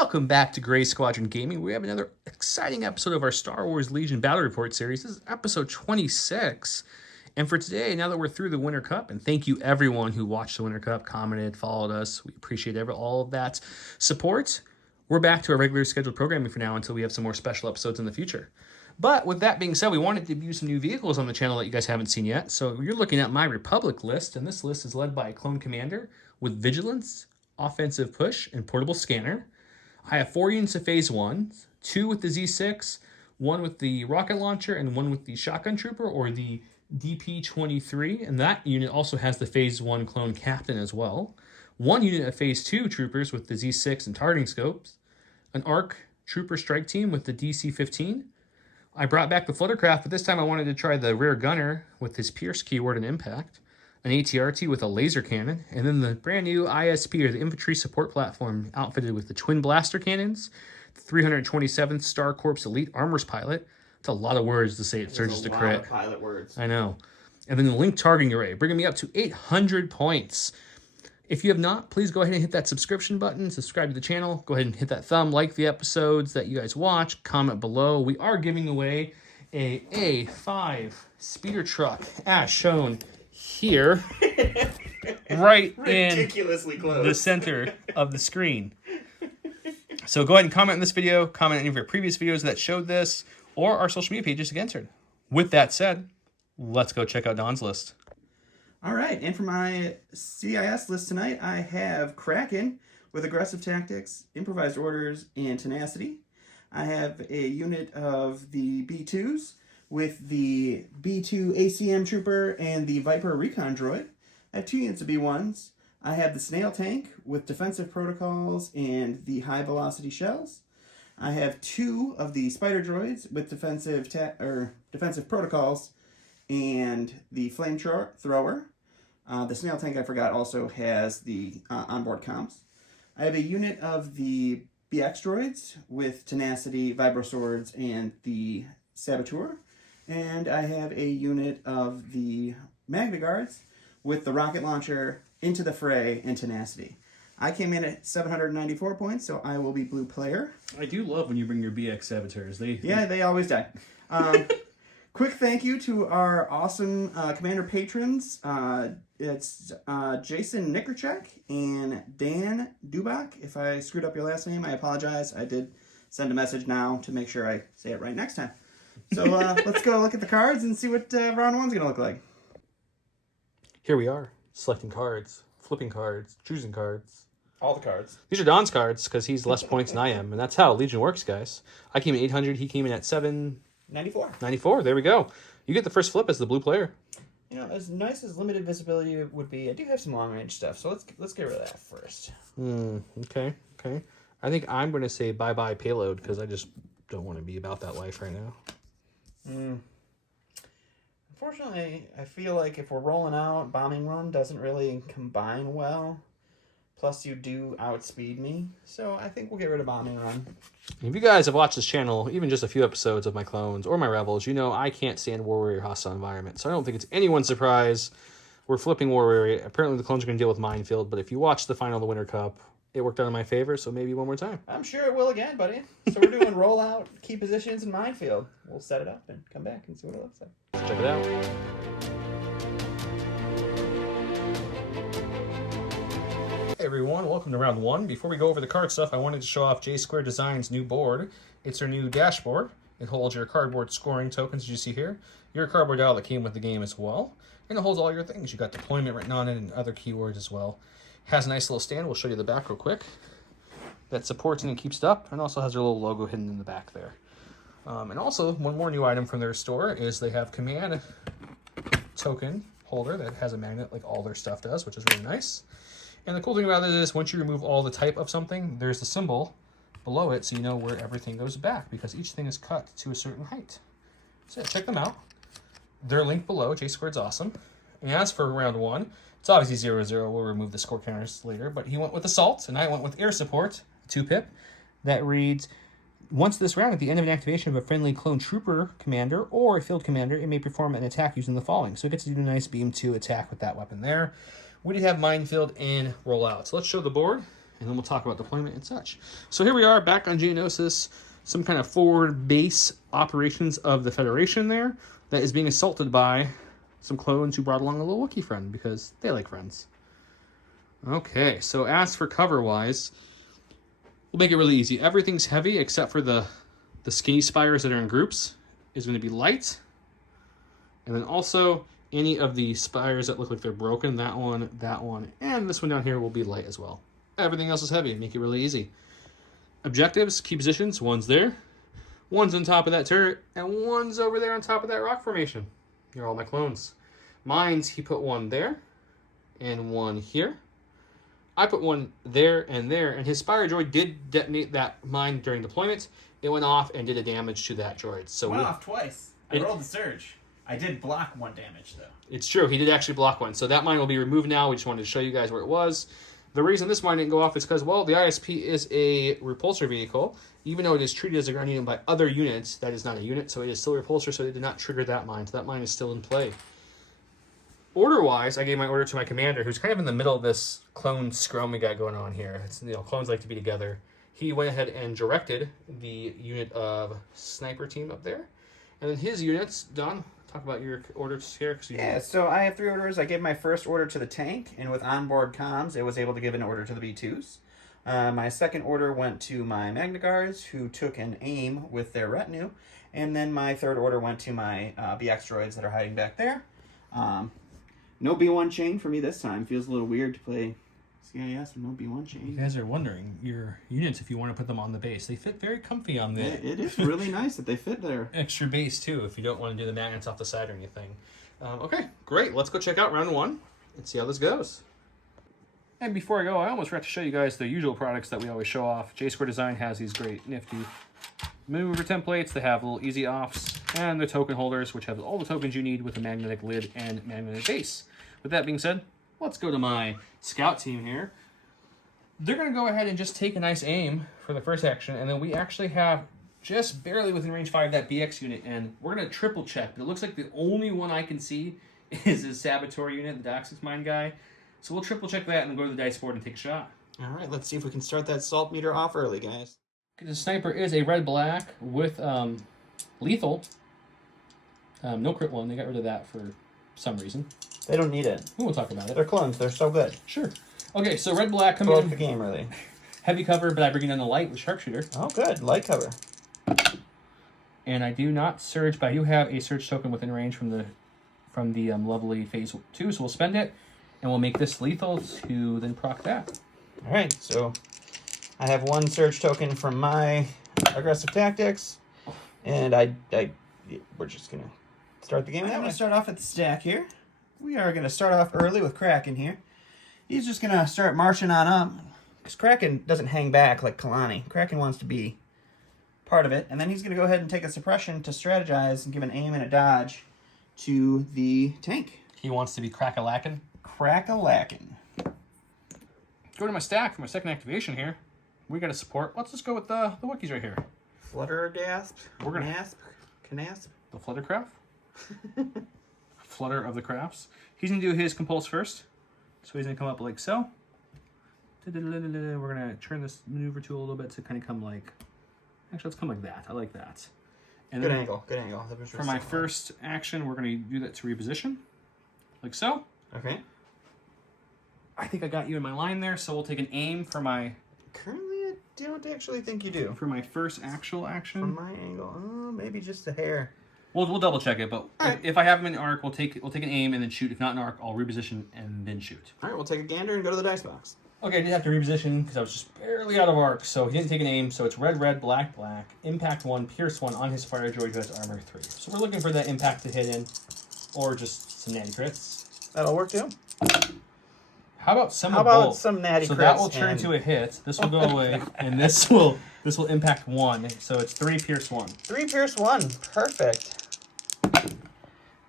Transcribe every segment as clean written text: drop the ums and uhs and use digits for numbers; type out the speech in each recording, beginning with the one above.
Welcome back to Gray Squadron Gaming. We have another exciting episode of our Star Wars Legion Battle Report series. This is episode 26. And for today, now that we're through the Winter Cup, and thank you everyone who watched the Winter Cup, commented, followed us. We appreciate all of that support. We're back to our regular scheduled programming for now until we have some more special episodes in the future. But with that being said, we wanted to debut some new vehicles on the channel that you guys haven't seen yet. So you're looking at my Republic list, and this list is led by a Clone Commander with Vigilance, Offensive Push, and Portable Scanner. I have 4 units of Phase 1, 2 with the Z6, 1 with the Rocket Launcher, and 1 with the Shotgun Trooper, or the DP-23, and that unit also has the Phase 1 Clone Captain as well. 1 unit of Phase 2 Troopers with the Z6 and Targeting Scopes, an ARC Trooper Strike Team with the DC-15. I brought back the Fluttercraft, but this time I wanted to try the Rear Gunner with his Pierce Keyword and Impact, an ATRT with a laser cannon, and then the brand new ISP, or the Infantry Support Platform, outfitted with the Twin Blaster Cannons, the 327th Star Corps Elite Armors Pilot. It's a lot of words to say it surges to crit. A lot of pilot words. I know. And then the Link Targeting Array, bringing me up to 800 points. If you have not, please go ahead and hit that subscription button, subscribe to the channel, go ahead and hit that thumb, like the episodes that you guys watch, comment below. We are giving away a A5 speeder truck, as shown here, right ridiculously in close. the center of the screen. So go ahead and comment in this video, comment on any of your previous videos that showed this, or our social media pages to get entered. With that said, let's go check out Don's list. All right, and for my CIS list tonight, I have Kraken with Aggressive Tactics, Improvised Orders, and Tenacity. I have a unit of the B2s with the B2 ACM Trooper and the Viper Recon Droid. I have 2 units of B1s. I have the Snail Tank with Defensive Protocols and the High Velocity Shells. I have 2 of the Spider Droids with Defensive Protocols and the Flamethrower. The Snail Tank, I forgot, also has the onboard comms. I have a unit of the BX Droids with Tenacity, Vibro Swords, and the Saboteur. And I have a unit of the Magna Guards with the Rocket Launcher, Into the Fray, and Tenacity. I came in at 794 points, so I will be blue player. I do love when you bring your BX Saboteurs. They always die. Quick thank you to our awesome Commander patrons. It's Jason Nikerchek and Dan Dubak. If I screwed up your last name, I apologize. I did send a message now to make sure I say it right next time. So let's go look at the cards and see what round one's going to look like. Here we are, selecting cards, flipping cards, choosing cards. All the cards. These are Don's cards because he's less points than I am, and that's how Legion works, guys. I came in 800, he came in at 794. There we go. You get the first flip as the blue player. You know, as nice as limited visibility would be, I do have some long range stuff, so let's get rid of that first. Okay. I think I'm going to say bye-bye payload because I just don't want to be about that life right now. Unfortunately, I feel like if we're rolling out, bombing run doesn't really combine well. Plus, you do outspeed me, so I think we'll get rid of bombing run. If you guys have watched this channel, even just a few episodes of my clones or my rebels, you know I can't stand War Warrior hostile environment. So I don't think it's anyone's surprise we're flipping War Warrior. Apparently the clones are going to deal with Minefield, but if you watch the final of the Winter Cup, it worked out in my favor, so maybe one more time. I'm sure it will again, buddy. So we're doing rollout, key positions, and Minefield. We'll set it up and come back and see what it looks like. Let's check it out. Hey everyone, welcome to round 1. Before we go over the card stuff, I wanted to show off J Square Design's new board. It's their new dashboard. It holds your cardboard scoring tokens, as you see here, your cardboard dial that came with the game as well, and it holds all your things. You got deployment written on it and other keywords as well. Has a nice little stand. We'll show you the back real quick. That supports and keeps it up, and also has their little logo hidden in the back there. And also, one more new item from their store is they have command token holder that has a magnet like all their stuff does, which is really nice. And the cool thing about it is once you remove all the type of something, there's the symbol below it so you know where everything goes back because each thing is cut to a certain height. So check them out. They're linked below. J Squared's awesome. And as for round 1, it's obviously 0-0. We'll remove the score counters later, but he went with Assault, and I went with Air Support, 2-pip. That reads, once this round, at the end of an activation of a friendly clone trooper commander or a field commander, it may perform an attack using the following. So it gets to do a nice beam 2 attack with that weapon there. We do have Minefield and Rollout. So let's show the board, and then we'll talk about deployment and such. So here we are back on Geonosis, some kind of forward base operations of the Federation there that is being assaulted by some clones who brought along a little Wookiee friend because they like friends. Okay, so as for cover-wise, we'll make it really easy. Everything's heavy except for the skinny spires that are in groups is going to be light. And then also any of the spires that look like they're broken, that one, and this one down here will be light as well. Everything else is heavy. Make it really easy. Objectives, key positions, one's there, one's on top of that turret, and one's over there on top of that rock formation. You're all my clones. Mine's, he put one there, and one here. I put one there, and his Spire droid did detonate that mine during deployment. It went off and did a damage to that droid. So went off twice. I rolled the surge. I did block one damage, though. It's true. He did actually block one. So that mine will be removed now. We just wanted to show you guys where it was. The reason this mine didn't go off is because, well, the ISP is a repulsor vehicle. Even though it is treated as a ground unit by other units, that is not a unit, so it is still a repulsor, so it did not trigger that mine. So that mine is still in play. Order-wise, I gave my order to my commander, who's kind of in the middle of this clone scrum we got going on here. It's, clones like to be together. He went ahead and directed the unit of sniper team up there. And then his units, Don, talk about your orders here. Yeah, so I have 3 orders. I gave my first order to the tank, and with onboard comms, it was able to give an order to the B2s. My second order went to my Magna Guards, who took an aim with their retinue. And then my third order went to my BX droids that are hiding back there. No B1 chain for me this time. Feels a little weird to play CIS with no B1 chain. You guys are wondering, your units, if you want to put them on the base, they fit very comfy on the... It is really nice that they fit there. Extra base, too, if you don't want to do the magnets off the side or anything. Okay, great. Let's go check out round 1 and see how this goes. And before I go, I almost forgot to show you guys the usual products that we always show off. J-Square Design has these great, nifty maneuver templates. They have little easy offs and the token holders, which have all the tokens you need with a magnetic lid and magnetic base. With that being said, let's go to my scout team here. They're going to go ahead and just take a nice aim for the first action, and then we actually have just barely within range 5 that BX unit, and we're going to triple check. But it looks like the only one I can see is his Saboteur unit, the Doxix Mine guy. So we'll triple check that and then go to the dice board and take a shot. All right, let's see if we can start that salt meter off early, guys. The sniper is a red-black with lethal. No crit one. They got rid of that for some reason. They don't need it. We'll talk about it. They're clones. They're so good. Sure. Okay, so red-black coming Broke in. the game, really. Heavy cover, but I bring it on the light with sharpshooter. Oh, good. Light cover. And I do not surge, but I do have a surge token within range from the lovely phase 2, so we'll spend it, and we'll make this lethal to then proc that. All right, so I have 1 surge token from my aggressive tactics, and we're just gonna start the game. I'm gonna start off at the stack here. We are gonna start off early with Kraken here. He's just gonna start marching on up, because Kraken doesn't hang back like Kalani. Kraken wants to be part of it, and then he's gonna go ahead and take a suppression to strategize and give an aim and a dodge to the tank. He wants to be crack-a-lackin'. Crack-a-lackin'. Go to my stack for my second activation here. We got a support. Let's just go with the Wookiees right here. Flutter gasp. We're gonna Canasp. the Fluttercraft. Flutter of the crafts. He's gonna do his compulse first. So he's gonna come up like so. We're gonna turn this maneuver tool a little bit to kind of come like. Actually, let's come like that. I like that. And Good then angle. Good angle. For my first action, we're gonna do that to reposition, like so. Okay. I think I got you in my line there, so we'll take an aim for my. Currently, I don't actually think you do. For my first actual action. From my angle, maybe just a hair. We'll double check it, but if I have him in arc, we'll take an aim and then shoot. If not in arc, I'll reposition and then shoot. All right, we'll take a gander and go to the dice box. Okay, I did have to reposition because I was just barely out of arc, so he didn't take an aim. So it's red, red, black, black. Impact 1, pierce 1 on his fire droid who has armor 3. So we're looking for that impact to hit in, or just some natty crits. That'll work too. How about some natty crits? So that will turn to a hit. This will go away, and this will impact 1. So it's 3 pierce 1. 3 pierce 1. Perfect.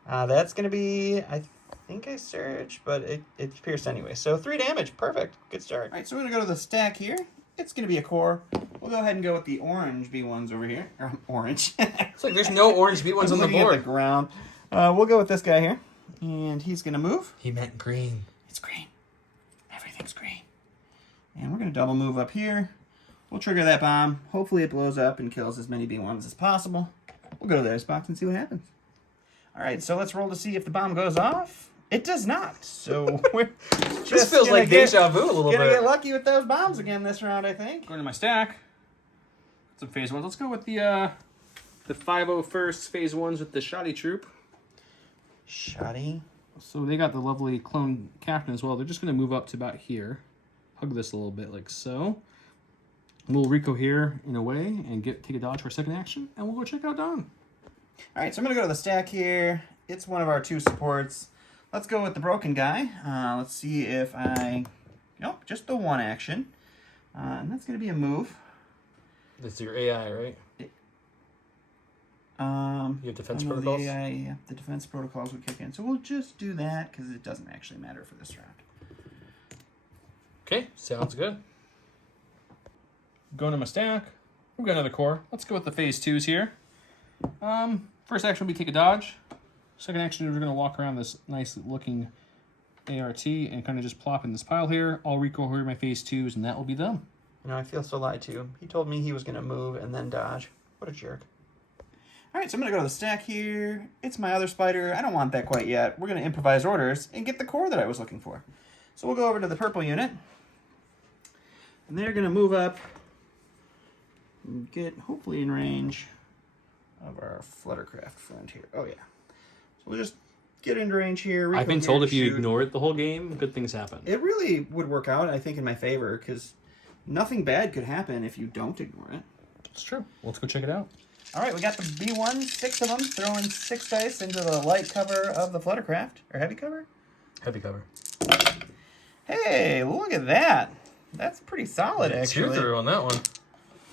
That's gonna be. I think I surge, but it's pierced anyway. So 3 damage. Perfect. Good start. All right, so we're gonna go to the stack here. It's gonna be a core. We'll go ahead and go with the orange B1s over here. Orange. It's like there's no orange B1s on the board. At the ground. We'll go with this guy here, and he's gonna move. He meant green. It's green. Everything's green. And we're going to double move up here. We'll trigger that bomb. Hopefully it blows up and kills as many B1s as possible. We'll go to the icebox and see what happens. All right, so let's roll to see if the bomb goes off. It does not. So we're just This feels like deja vu a little gonna bit. get lucky with those bombs again this round, I think. Going to my stack. Some phase ones. Let's go with the 501st phase ones with the shoddy troop. Shoddy. So they got the lovely clone captain as well. They're just going to move up to about here. Hug this a little bit like so. We'll Rico here in a way and take a dodge for a second action, and we'll go check out Don. All right, so I'm going to go to the stack here. It's one of our 2 supports. Let's go with the broken guy. Let's see if nope, just the 1 action. And that's going to be a move. That's your AI, right? You have defense protocols? Yeah, the defense protocols would kick in. So we'll just do that because it doesn't actually matter for this round. Okay, sounds good. Going to my stack. We've got another core. Let's go with the phase 2s here. First action will be take a dodge. Second action, we're going to walk around this nice looking ART and kind of just plop in this pile here. I'll Rico here my phase 2s, and that will be them. You know, I feel so lied to. He told me he was going to move and then dodge. What a jerk. All right, so I'm going to go to the stack here. It's my other spider. I don't want that quite yet. We're going to improvise orders and get the core that I was looking for. So we'll go over to the purple unit. And they're going to move up and get hopefully in range of our Fluttercraft friend here. Oh, yeah. So we'll just get into range here. I've been told if you ignore it the whole game, good things happen. It really would work out, I think, in my favor, because nothing bad could happen if you don't ignore it. It's true. Let's go check it out. All right, we got the B1s, 6 of them, throwing 6 dice into the light cover of the Fluttercraft. Or heavy cover? Heavy cover. Hey, look at that. That's pretty solid, actually. 2 through on that one.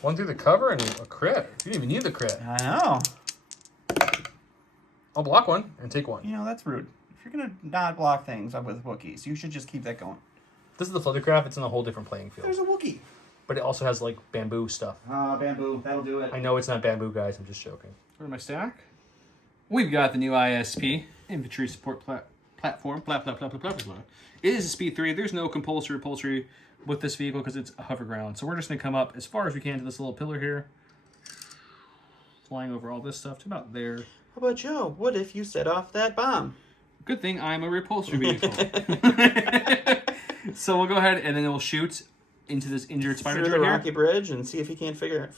1 through the cover and a crit. You didn't even need the crit. I know. I'll block 1 and take 1. You know, that's rude. If you're going to not block things up with Wookiees, you should just keep that going. This is the Fluttercraft. It's in a whole different playing field. There's a Wookiee. But it also has, like, bamboo stuff. Bamboo. That'll do it. I know it's not bamboo, guys. I'm just joking. Where's my stack? We've got the new ISP, Infantry Support Platform. It is a speed 3. There's no compulsory upholstery with this vehicle because it's a hover ground. So we're just going to come up as far as we can to this little pillar here. Flying over all this stuff to about there. How about Joe? What if you set off that bomb? Good thing I'm a repulsory vehicle. So we'll go ahead and then we'll shoot into this injured spider Through droid the here. rocky bridge and see if he can't figure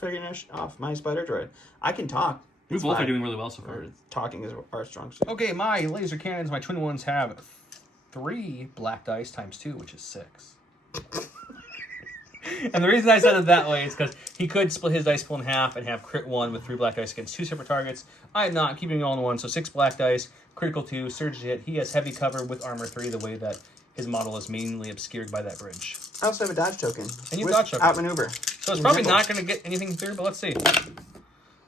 off my spider droid. I can talk. We It's both fine. are doing really well so far. Or talking is our strong suit. Okay, my laser cannons, my twin ones have 3 black dice times 2, which is 6. And the reason I said it that way is because he could split his dice pool in half and have crit 1 with 3 black dice against 2 separate targets. I'm not keeping it all in one, so 6 black dice, critical 2, surge hit. He has heavy cover with armor 3, the way that his model is mainly obscured by that bridge. I also have a dodge token. And you with dodge token. Outmaneuver. So it's probably not going to get anything through, but let's see.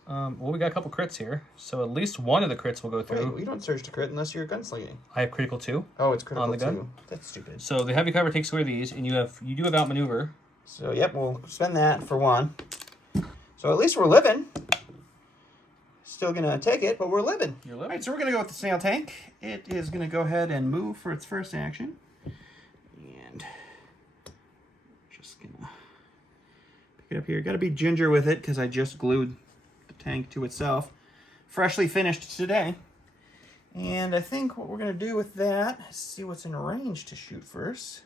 Well, we got a couple crits here, so at least one of the crits will go through. Wait, you don't surge to crit unless you're gunslinging. I have critical 2. Oh, it's critical On the gun? too. That's stupid. So the heavy cover takes away these, and you do have outmaneuver. So, yep, we'll spend that for 1. So at least we're living. Still going to take it, but we're living. You're All living. right, so we're going to go with the Snail tank. It is going to go ahead and move for its first action. And just going to pick it up here. Got to be ginger with it because I just glued the tank to itself. Freshly finished today. And I think what we're going to do with that is see what's in range to shoot first.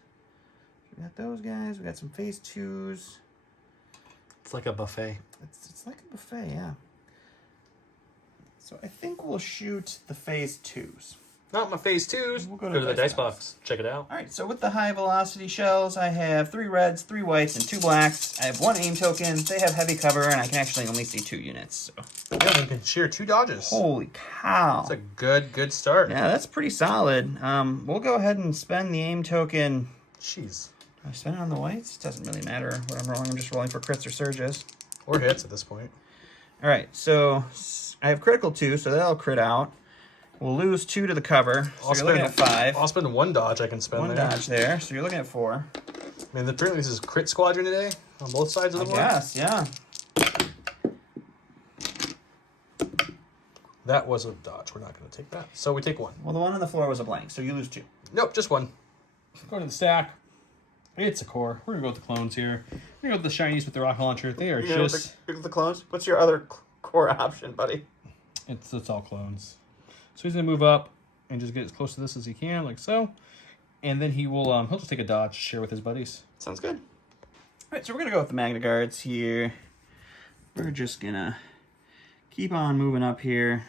We got those guys. We got some phase 2s. It's like a buffet. It's like a buffet, yeah. So I think we'll shoot the phase 2s. Not my phase 2s. We'll go Go to to the dice dice box. Check it out. All right, so with the high velocity shells, I have 3 reds, 3 whites, and 2 blacks. I have 1 aim token. They have heavy cover, and I can actually only see 2 units. So. Yeah, you can shear 2 dodges. Holy cow. That's a good start. Yeah, that's pretty solid. We'll go ahead and spend the aim token. Jeez. I spend it on the whites? Doesn't really matter what I'm rolling. I'm just rolling for crits or surges. Or hits at this point. All right, so I have critical 2, so that'll crit out. We'll lose 2 to the cover, so you're looking at 5. I'll spend 1 dodge I can spend 1 there. dodge there, so you're looking at 4. I mean, apparently this is crit squadron today on both sides of the board. Yes, yeah. That was a dodge. We're not going to take that. So we take 1. Well, the one on the floor was a blank, so you lose 2. Nope, just 1. Go to the stack. It's a core. We're gonna go with the clones here. We're gonna go with the shinies with the rocket launcher. They are just. The clones. What's your other core option, buddy? It's all clones. So he's gonna move up and just get as close to this as he can, like so. And then he will he'll just take a dodge, share with his buddies. Sounds good. All right, so we're gonna go with the Magna Guards here. We're just gonna keep on moving up here.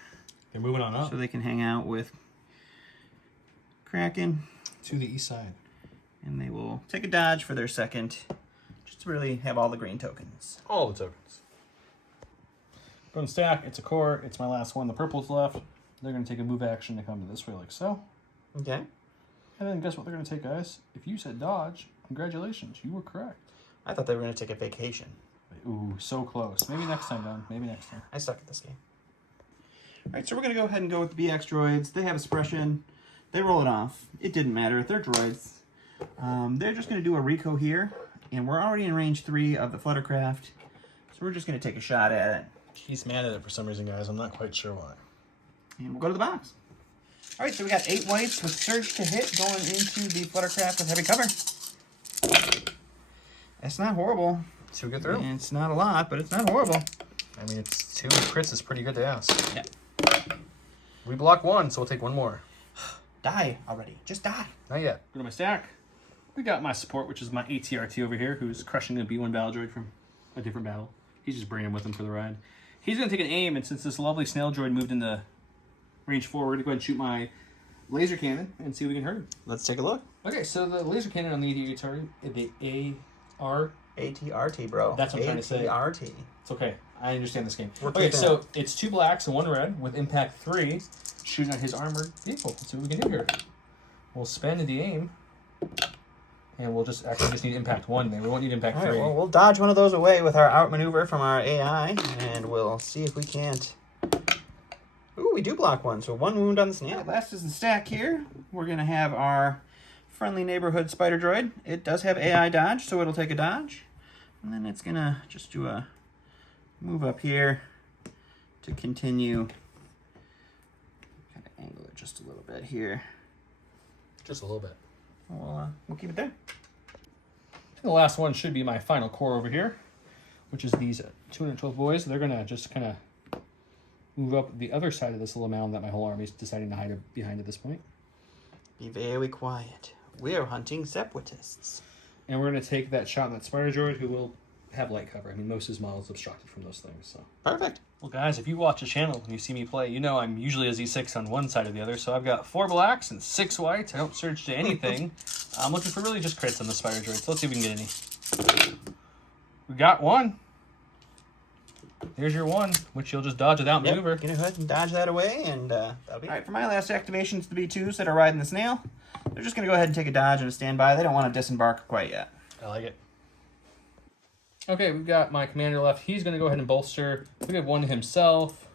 They're moving on up so they can hang out with Kraken. to the east side. And they will take a dodge for their second, just to really have all the green tokens. All the tokens. Go and stack. It's a core. It's my last one. The purple's left. They're going to take a move action to come to this way like so. Okay. And then guess what they're going to take, guys? If you said dodge, congratulations. You were correct. I thought they were going to take a vacation. Ooh, so close. Maybe next time, Don. Maybe next time. I suck at this game. All right, so we're going to go ahead and go with the BX droids. They have a suppression. They roll it off. It didn't matter. They're droids. They're just going to do a Rico here. And we're already in range 3 of the Fluttercraft. So we're just going to take a shot at it. He's mad at it for some reason, guys. I'm not quite sure why. And we'll go to the box. All right, so we got 8 whites with Surge to hit going into the Fluttercraft with heavy cover. That's not horrible. 2 get through. And it's not a lot, but it's not horrible. I mean, it's 2 crits is pretty good to ask. Yeah. We block 1, so we'll take 1 more. Die already. Just die. Not yet. Go to my stack. We got my support, which is my ATRT over here, who's crushing a B1 battle droid from a different battle. He's just bringing him with him for the ride. He's going to take an aim, and since this lovely Snail droid moved into range 4, we're going to go ahead and shoot my laser cannon and see if we can hurt him. Let's take a look. Okay, so the laser cannon on the ATRT, the AR... ATRT, bro. That's what I'm trying to say. ATRT. It's okay. I understand this game. We're Okay, keeping so it's 2 blacks and 1 red with impact 3 shooting at his armored vehicle. Let's see what we can do here. We'll spend the aim, and we'll just need impact 1 there. We won't need impact 3. All right, well, we'll dodge one of those away with our outmaneuver from our AI, and we'll see if we can't... Ooh, we do block 1, so 1 wound on the Snail. Last is the stack here. We're going to have our friendly neighborhood spider droid. It does have AI dodge, so it'll take a dodge. And then it's going to just do a move up here to continue. Kind of angle it just a little bit here. Just a little bit. We'll keep it there. The last one should be my final core over here, which is these 212 boys. They're going to just kind of move up the other side of this little mound that my whole army is deciding to hide behind at this point. Be very quiet. We're hunting separatists. And we're going to take that shot on that spider droid who will have light cover. I mean, most of his models obstructed from those things. So Perfect. Well, guys, if you watch the channel and you see me play, you know I'm usually a Z6 on one side or the other. So I've got 4 blacks and 6 whites. I don't search to anything. I'm looking for really just crits on the spider droid. So let's see if we can get any. We got 1. Here's your 1, which you'll just dodge without maneuver. Get ahead and dodge that away, and that'll be... All right, for my last activations, the B2s that are riding the Snail, they're just going to go ahead and take a dodge and a standby. They don't want to disembark quite yet. I like it. Okay, we've got my commander left. He's going to go ahead and bolster. We have 1 himself,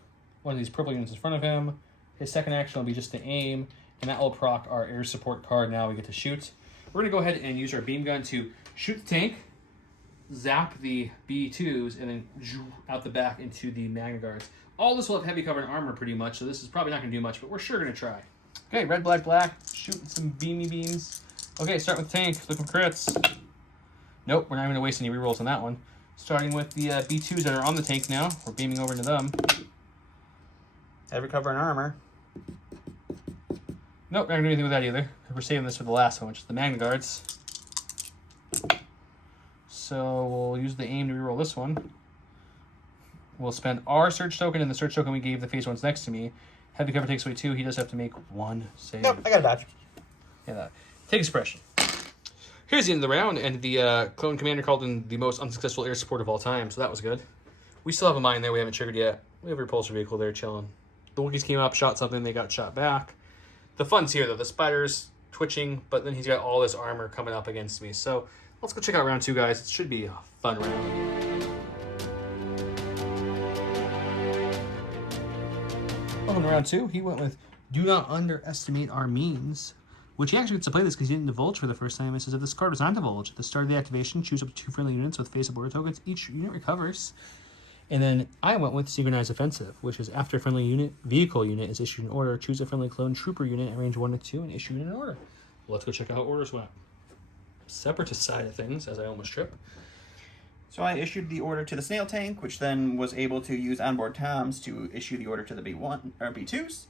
1 of these purple units in front of him. His second action will be just to aim, and that will proc our air support card. Now we get to shoot. We're going to go ahead and use our beam gun to shoot the tank, zap the B2s, and then out the back into the Magna Guards. All this will have heavy cover and armor pretty much, so this is probably not going to do much, but we're sure going to try. Okay, red, black, black, shooting some beamy beams. Okay, start with tank, looking for crits. Nope, we're not going to waste any rerolls on that one. Starting with the B2s that are on the tank now. We're beaming over into them. Heavy cover and armor. Nope, not going to do anything with that either. We're saving this for the last one, which is the Magna Guards. So we'll use the aim to reroll this one. We'll spend our search token and the search token we gave the phase ones next to me. Heavy cover takes away 2. He does have to make 1 save. Nope, I got a dodge. Yeah, that. Take a suppression. Here's the end of the round, and the clone commander called in the most unsuccessful air support of all time, so that was good. We still have a mine there we haven't triggered yet. We have a repulsor vehicle there chilling. The Wookiees came up, shot something, they got shot back. The fun's here, though. The spider's twitching, but then he's got all this armor coming up against me. So let's go check out round 2, guys. It should be a fun round. Welcome to round 2. He went with do not underestimate our means, which he actually gets to play this because he didn't divulge for the first time. It says if this card was not divulged, at the start of the activation, choose up to 2 friendly units with face-up order tokens. Each unit recovers. And then I went with Synchronized Offensive, which is after a friendly vehicle unit is issued in order, choose a friendly clone trooper unit at range 1 to 2 and issue it in order. Let's go check out how orders went. separatist side of things, as I almost trip. So I issued the order to the Snail tank, which then was able to use onboard comms to issue the order to the B1 or B2s.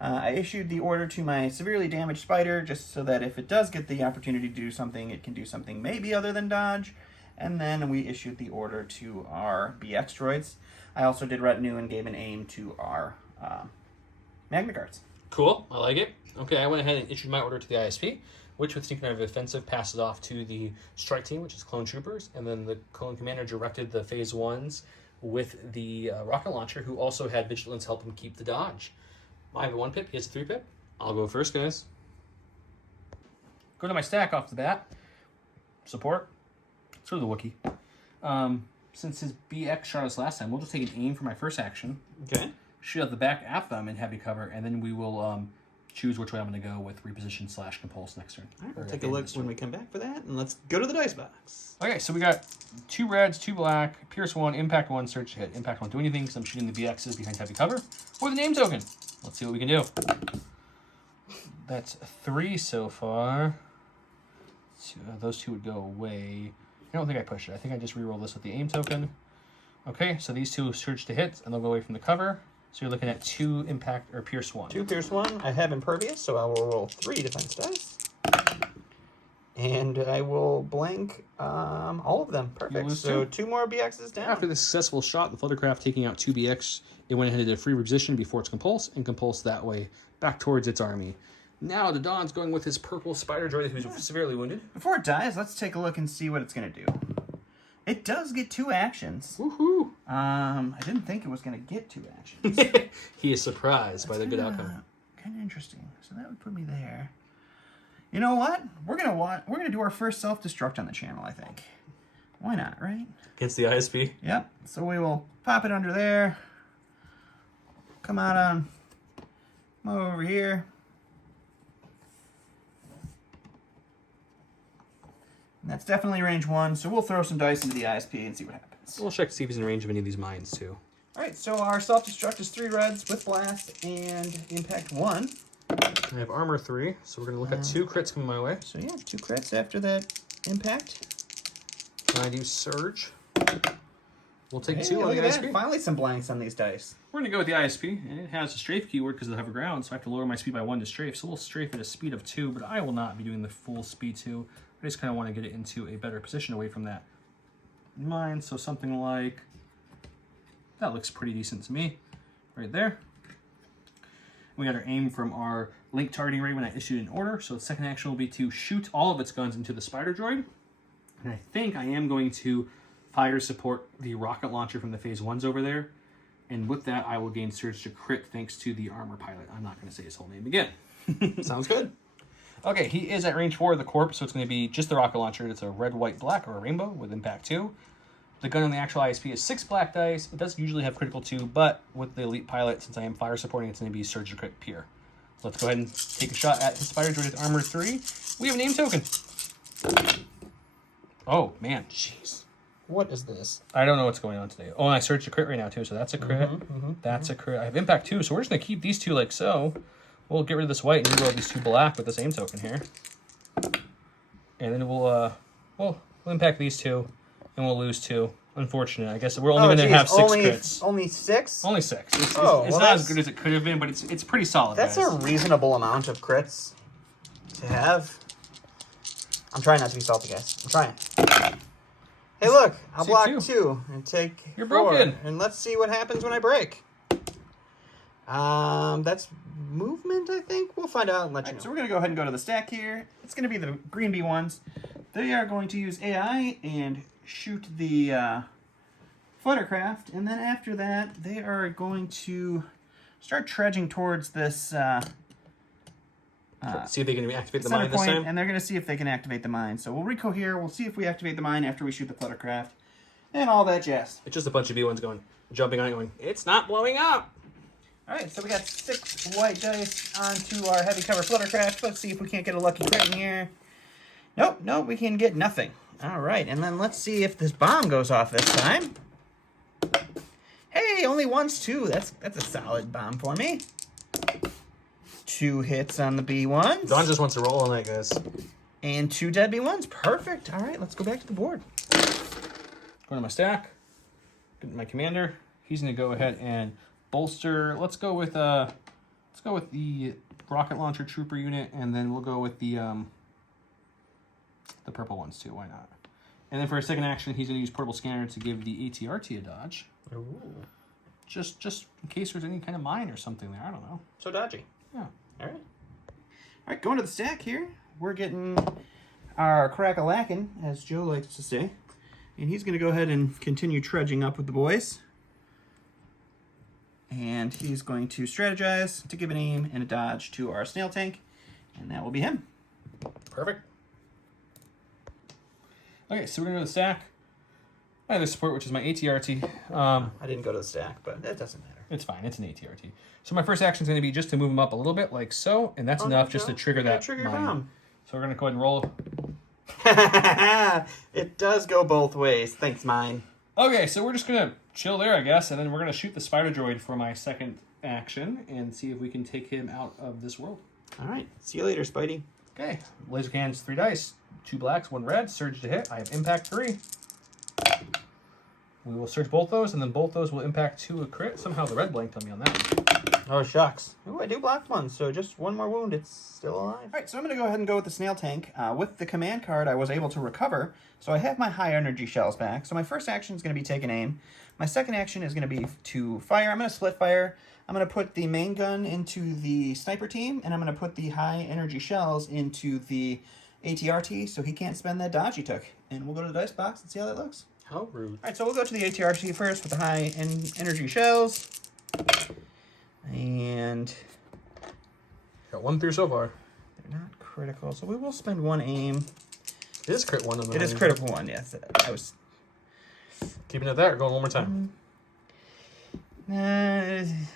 I issued the order to my severely damaged spider, just so that if it does get the opportunity to do something, it can do something maybe other than dodge. And then we issued the order to our BX droids. I also did retinue and gave an aim to our Magna Guards. Cool, I like it. Okay, I went ahead and issued my order to the ISP, which with Synchronized Offensive passes off to the strike team, which is Clone Troopers, and then the Clone Commander directed the Phase 1s with the rocket launcher, who also had Vigilance help him keep the dodge. I have a 1-pip, he has a 3-pip. I'll go first, guys. Go to my stack off the bat. Support. Sort of the Wookiee. Since his BX shot us last time, we'll just take an aim for my first action. Okay. Shoot out the back at them in heavy cover, and then we will choose which way I'm going to go with reposition/compulse next turn. All right, we'll take a look when we come back for that, and let's go to the dice box. Okay, so we got 2 reds, 2 black, Pierce 1, Impact 1, Search hit. Impact won't do anything because I'm shooting the BXs behind heavy cover. Or the name token. Let's see what we can do. That's 3 so far. Those 2 would go away. I don't think I pushed it. I think I just reroll this with the aim token. Okay, so these 2 Search to hit, and they'll go away from the cover. So you're looking at 2 Impact or Pierce 1. 2 Pierce 1. I have Impervious, so I will roll 3 defense dice. And I will blank all of them. Perfect. So 2 more BXs down. After the successful shot, the Fluttercraft taking out 2 BX, it went ahead and did a free reposition before its compulse, and compulse that way back towards its army. Now the Don's going with his purple spider droid who's severely wounded. Before it dies, let's take a look and see what it's going to do. It does get 2 actions. Woohoo! I didn't think it was going to get 2 actions. He is surprised by the good outcome. Kind of interesting. So that would put me there. You know what? We're gonna do our first self-destruct on the channel, I think. Why not, right? Against the ISP. Yep. So we will pop it under there. Come over here. And that's definitely range 1, so we'll throw some dice into the ISP and see what happens. We'll check to see if he's in range of any of these mines too. Alright, so our self-destruct is 3 reds with blast and impact 1. I have armor 3, so we're going to look at 2 crits coming my way. So yeah, 2 crits after that impact. And I do Surge. We'll take Hey, 2 on look the at that. ISP. Finally some blanks on these dice. We're going to go with the ISP, and it has a strafe keyword because of the hover ground, so I have to lower my speed by 1 to strafe. So we'll strafe at a speed of 2, but I will not be doing the full speed 2. I just kind of want to get it into a better position away from that mine. So something like, that looks pretty decent to me, right there. We got our aim from our link targeting ray when I issued an order. So the second action will be to shoot all of its guns into the spider droid. And I think I am going to fire support the rocket launcher from the phase 1s over there. And with that, I will gain Surge to crit thanks to the armor pilot. I'm not going to say his whole name again. Sounds good. Okay, he is at range 4 of the corpse, so it's going to be just the rocket launcher. It's a red, white, black, or a rainbow with impact 2. The gun on the actual ISP is 6 black dice. It does usually have critical 2, but with the elite pilot, since I am fire supporting, it's going to be Surge to crit pure. So let's go ahead and take a shot at his spider droid with armor 3. We have a name token. Oh, man. Jeez. What is this? I don't know what's going on today. Oh, and I searched a crit right now, too, so that's a crit. That's a crit. I have impact 2, so we're just going to keep these 2 like so. We'll get rid of this white and reroll these 2 black with this aim token here. And then we'll impact these 2, and we'll lose 2. Unfortunate. I guess we're only going to have 6 crits. Only 6? Only 6. It's well, not as good as it could have been, but it's pretty solid, That's guys. a reasonable amount of crits to have. I'm trying not to be salty, guys. I'm trying. Hey, look. I'll See block 2. 2 and take You're 4. broken. And let's see what happens when I break. That's movement, I think. We'll find out and let you know. So we're going to go ahead and go to the stack here. It's going to be the green B1s. They are going to use AI and shoot the Fluttercraft. And then after that, they are going to start trudging towards this See if they can activate the center mine this point, time. and they're going to see if they can activate the mine. So we'll reco here. We'll see if we activate the mine after we shoot the Fluttercraft. And all that jazz. It's just a bunch of B1s jumping on it going, it's not blowing up. All right, so we got 6 white dice onto our heavy cover Fluttercraft. Let's see if we can't get a lucky crit in here. Nope, we can get nothing. All right, and then let's see if this bomb goes off this time. Hey, only once too. That's a solid bomb for me. 2 hits on the B1s. Don just wants to roll all night, guys. And 2 dead B1s. Perfect. All right, let's go back to the board. Going to my stack. Get my commander. He's going to go ahead and bolster. Let's go with the rocket launcher trooper unit, and then we'll go with the purple ones too. Why not? And then for a second action, he's going to use portable scanner to give the ATRT a dodge. Ooh. Just in case there's any kind of mine or something there. I don't know. So dodgy. Yeah. All right, going to the stack here. We're getting our crack-a-lackin', as Joe likes to say. And he's going to go ahead and continue trudging up with the boys. And he's going to strategize to give an aim and a dodge to our snail tank. And that will be him. Perfect. Okay, so we're going to go to the stack. My other support, which is my ATRT. I didn't go to the stack, but that doesn't matter. It's fine. It's an ATRT. So my first action is going to be just to move him up a little bit, like so. And that's enough just to trigger that Trigger your mine. bomb. So we're going to go ahead and roll. It does go both ways. Thanks, mine. Okay, so we're just going to chill there, I guess. And then we're going to shoot the spider droid for my second action and see if we can take him out of this world. All right. See you later, Spidey. Okay. Laser cannons, 3 dice. 2 blacks, 1 red. Surge to hit. I have impact 3. We will search both those, and then both those will impact 2 a crit. Somehow the red blanked on me on that one. Oh, shucks. Ooh, I do block 1, so just 1 more wound. It's still alive. All right, so I'm going to go ahead and go with the snail tank. With the command card, I was able to recover, so I have my high energy shells back. So my first action is going to be take an aim. My second action is going to be to fire. I'm going to split fire. I'm going to put the main gun into the sniper team, and I'm going to put the high energy shells into the ATRT, so he can't spend that dodge he took. And we'll go to the dice box and see how that looks. How rude. All right, so we'll go to the ATRT first with the high energy shells. And Got 1 through so far. they're not critical, so we will spend 1 aim. It is crit 1 on the It is critical 1, yes. I was Keeping it there. Going one more time.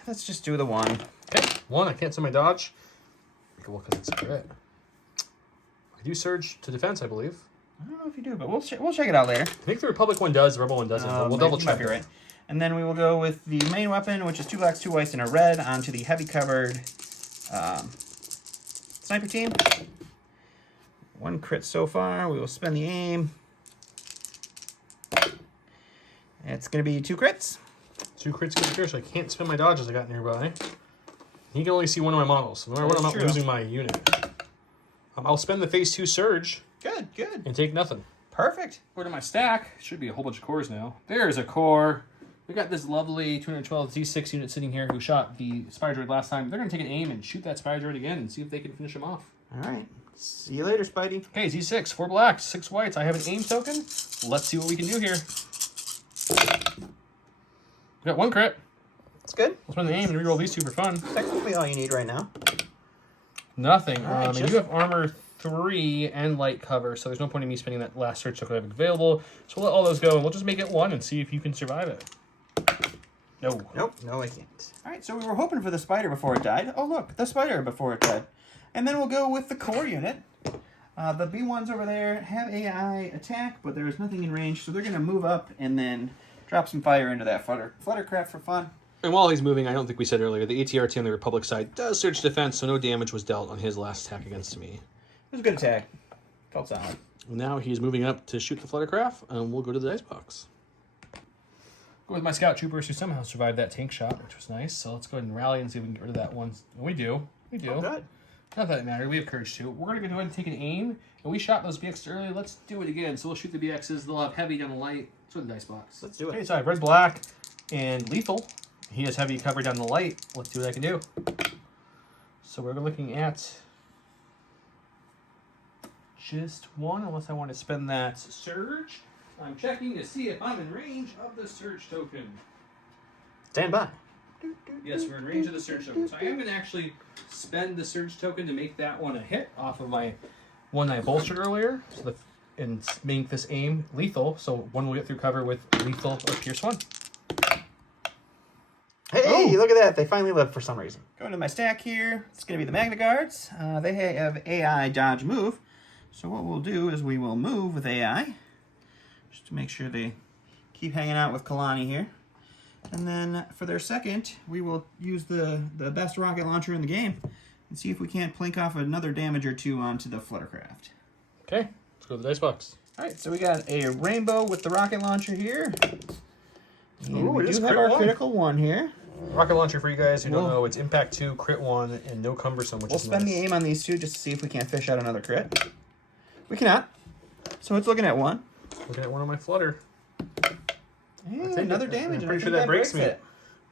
let's just do the 1. Okay. 1. I can't send my dodge. Well, because it's a crit. I do surge to defense, I believe. I don't know if you do, but we'll check it out later. I think the Republic one does, the Rebel one doesn't. But we'll double You check. might be right. And then we will go with the main weapon, which is 2 blacks, 2 whites, and a red onto the heavy covered sniper team. 1 crit so far. We will spend the aim. It's going to be 2 crits. 2 crits get here, so I can't spend my dodges I got nearby. He can only see 1 of my models. So no matter what, I'm not losing my unit. I'll spend the phase 2 surge. Good, good. And take nothing. Perfect. Go to my stack. Should be a whole bunch of cores now. There's a core. We got this lovely 212 Z6 unit sitting here who shot the spider droid last time. They're going to take an aim and shoot that spider droid again and see if they can finish him off. All right. See you later, Spidey. Okay, Z6, 4 blacks, 6 whites. I have an aim token. Let's see what we can do here. We got 1 crit. That's good. Let's spend the aim and reroll these 2 for fun. Technically all you need right now. Nothing. All right, And you have armor 3 and light cover, so there's no point in me spending that last search token I have available. So we'll let all those go, and we'll just make it 1 and see if you can survive it. No. Nope, no I can't. All right, so we were hoping for the spider before it died. Oh, look, the spider before it died. And then we'll go with the core unit. The B1s over there have AI attack, but there is nothing in range, so they're going to move up and then drop some fire into that fluttercraft for fun. And while he's moving, I don't think we said earlier, the ATRT on the Republic side does surge defense, so no damage was dealt on his last attack against me. It was a good attack. Felt solid. Now he's moving up to shoot the fluttercraft, and we'll go to the dice box. Go with my scout troopers who somehow survived that tank shot, which was nice. So let's go ahead and rally and see if we can get rid of that one. We do. We do. Oh, good. Not that it mattered. We have courage too. We're going to go ahead and take an aim. And we shot those BXs earlier. Let's do it again. So we'll shoot the BXs. They'll have heavy down the light. Let's go to the dice box. Let's do it. Okay, so I have red, black, and lethal. He has heavy cover down the light. Let's see what I can do. So we're looking at just 1, unless I want to spend that surge. I'm checking to see if I'm in range of the surge token. Stand by. Yes, we're in range of the surge token. So I am going to actually spend the surge token to make that one a hit off of my one I bolstered earlier. So and make this aim lethal. So 1 will get through cover with lethal or Pierce 1. Hey, look at that. They finally lived for some reason. Going to my stack here. It's going to be the Magna Guards. They have AI dodge move. So what we'll do is we will move with AI. Just to make sure they keep hanging out with Kalani here. And then for their second, we will use the best rocket launcher in the game and see if we can't plink off another damage or 2 onto the fluttercraft. Okay, let's go to the dice box. All right, so we got a rainbow with the rocket launcher here. And Ooh, we it is do have crit our one. critical one here. Rocket launcher, for you guys who don't We'll- know, it's Impact 2, Crit 1, and no cumbersome, which We'll is spend nice. the aim on these two just to see if we can't fish out another crit. We cannot. So it's looking at 1. Looking at one on my flutter. Hey, take another it. damage. I'm and I pretty sure think that breaks me. it.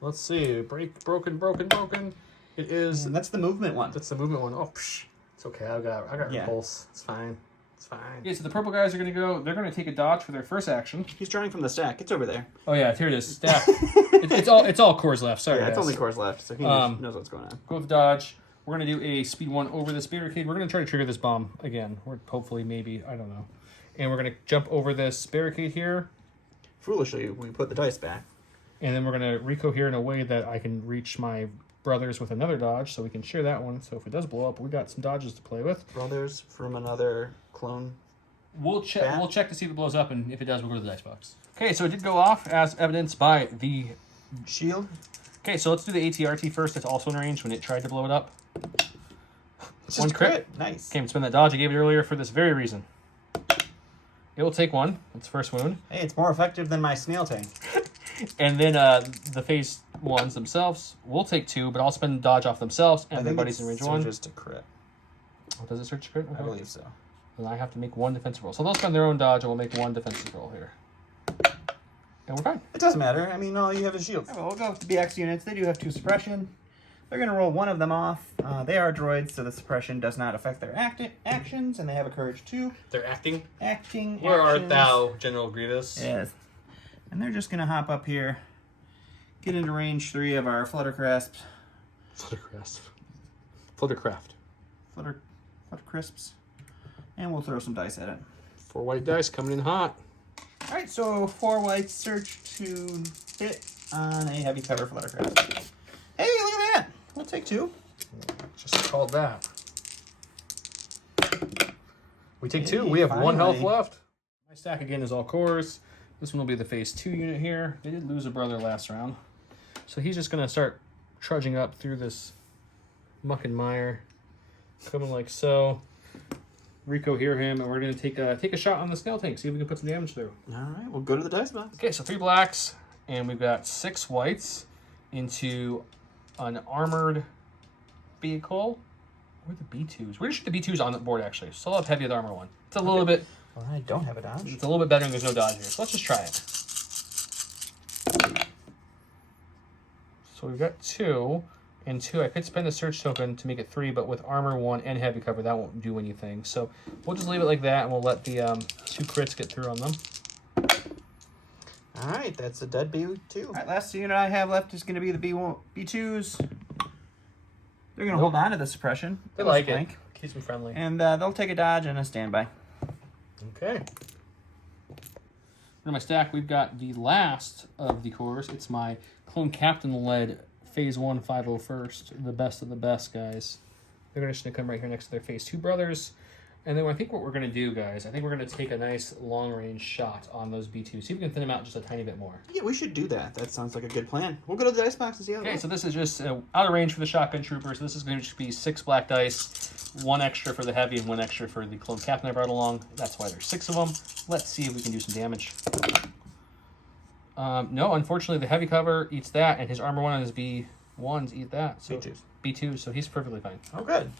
Let's see. Broken. It is. And that's the movement one. That's the movement one. Oh, psh. It's okay. I got Yeah. repulse. It's fine. It's fine. Okay, so the purple guys are going to go. They're going to take a dodge for their first action. He's drawing from the stack. It's over there. Oh yeah, here it is. Stack. it's all cores left. Sorry, Yeah, it's guys. only cores left, so he Um, knows what's going on. Go with dodge. We're going to do a speed 1 over this barricade. We're going to try to trigger this bomb again. Or hopefully, maybe, I don't know. And we're going to jump over this barricade here. Foolishly, we put the dice back. And then we're going to recohere in a way that I can reach my brothers with another dodge, so we can share that one. So if it does blow up, we got some dodges to play with. Brothers from another clone. We'll check. Bat? We'll check to see if it blows up, and if it does, we'll go to the dice box. Okay, so it did go off as evidenced by the Shield. Okay, so let's do the ATRT first. That's also in range when it tried to blow it up. It's One just crit. crit. Nice. Okay, spend that dodge I gave it earlier for this very reason. It will take 1. That's first wound. Hey, it's more effective than my snail tank. And then the phase 1s themselves will take 2, but I'll spend dodge off themselves, and their buddies in range 1. Just to crit. Oh, does it search crit? I believe so. Then I have to make 1 defensive roll. So they'll spend their own dodge, and we'll make 1 defensive roll here. And we're fine. It doesn't matter. I mean, all you have is shields. We'll go with the BX units. They do have 2 suppression. They're going to roll 1 of them off. They are droids, so the suppression does not affect their actions, and they have a courage 2. They're acting. Acting. Where art actions. thou, General Grievous? Yes. And they're just going to hop up here, get into range 3 of our Fluttercrest. Fluttercraft. Flutter Crisps. And we'll throw some dice at it. 4 white dice coming in hot. Alright, so 4 whites search to hit on a heavy cover Fluttercraft. Hey, look at that! We'll take 2. Just called that. We take 2. Hey, We have 1 health finally. left. My stack again is all cores. This one will be the phase 2 unit here. They did lose a brother last round. So he's just going to start trudging up through this muck and mire. Coming like so. Recohere him, and we're going to take a shot on the snail tank, see if we can put some damage through. Alright, we'll go to the dice box. Okay, so 3 blacks, and we've got 6 whites into an armored vehicle. Where are the B2s? Where should the B2s on the board, actually? Still have heavy with armor 1. It's a little bit... Well, I don't have a dodge. It's a little bit better and there's no dodge here. So let's just try it. So we've got 2 and 2. I could spend the search token to make it 3, but with armor 1 and heavy cover, that won't do anything. So we'll just leave it like that, and we'll let the 2 crits get through on them. Alright, that's a dead B2. Alright, last unit I have left is going to be the B2s. They're going to hold on to the suppression. They That was like it. blank. Keeps them friendly. And they'll take a dodge and a standby. Okay. In my stack, we've got the last of the cores. It's my Clone Captain-led Phase 1 501st. The best of the best, guys. They're just going to come right here next to their Phase 2 brothers. And then I think what we're going to do, guys, I think we're going to take a nice long-range shot on those B2s. See if we can thin them out just a tiny bit more. Yeah, we should do that. That sounds like a good plan. We'll go to the dice box and see how it Okay, goes. so this is just out of range for the shotgun troopers. This is going to just be 6 black dice, 1 extra for the heavy and 1 extra for the clone captain I brought along. That's why there's 6 of them. Let's see if we can do some damage. No, unfortunately, the heavy cover eats that, and his armor 1 and his B1s eat that. So B2s. B2, so he's perfectly fine. Oh, good.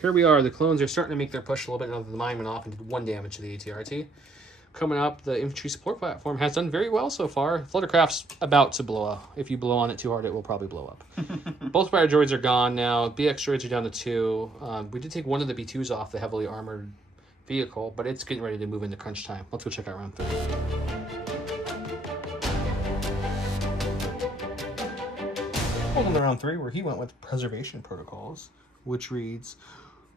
Here we are. The clones are starting to make their push a little bit now that the mine went off and did 1 damage to the ATRT. Coming up, the infantry support platform has done very well so far. Fluttercraft's about to blow up. If you blow on it too hard, it will probably blow up. Both fire droids are gone now. BX droids are down to 2. We did take one of the B2s off the heavily armored vehicle, but it's getting ready to move into crunch time. Let's go check out round 3. Hold on to round 3, where he went with preservation protocols, which reads,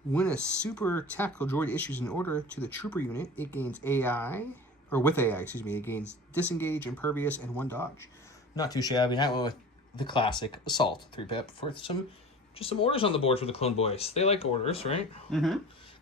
when a super tactical droid issues an order to the trooper unit, it gains AI, or with AI, excuse me, it gains disengage, impervious, and 1 dodge. Not too shabby. I went with the classic assault 3-pip for some orders on the board for the clone boys. They like orders, right? Mm-hmm.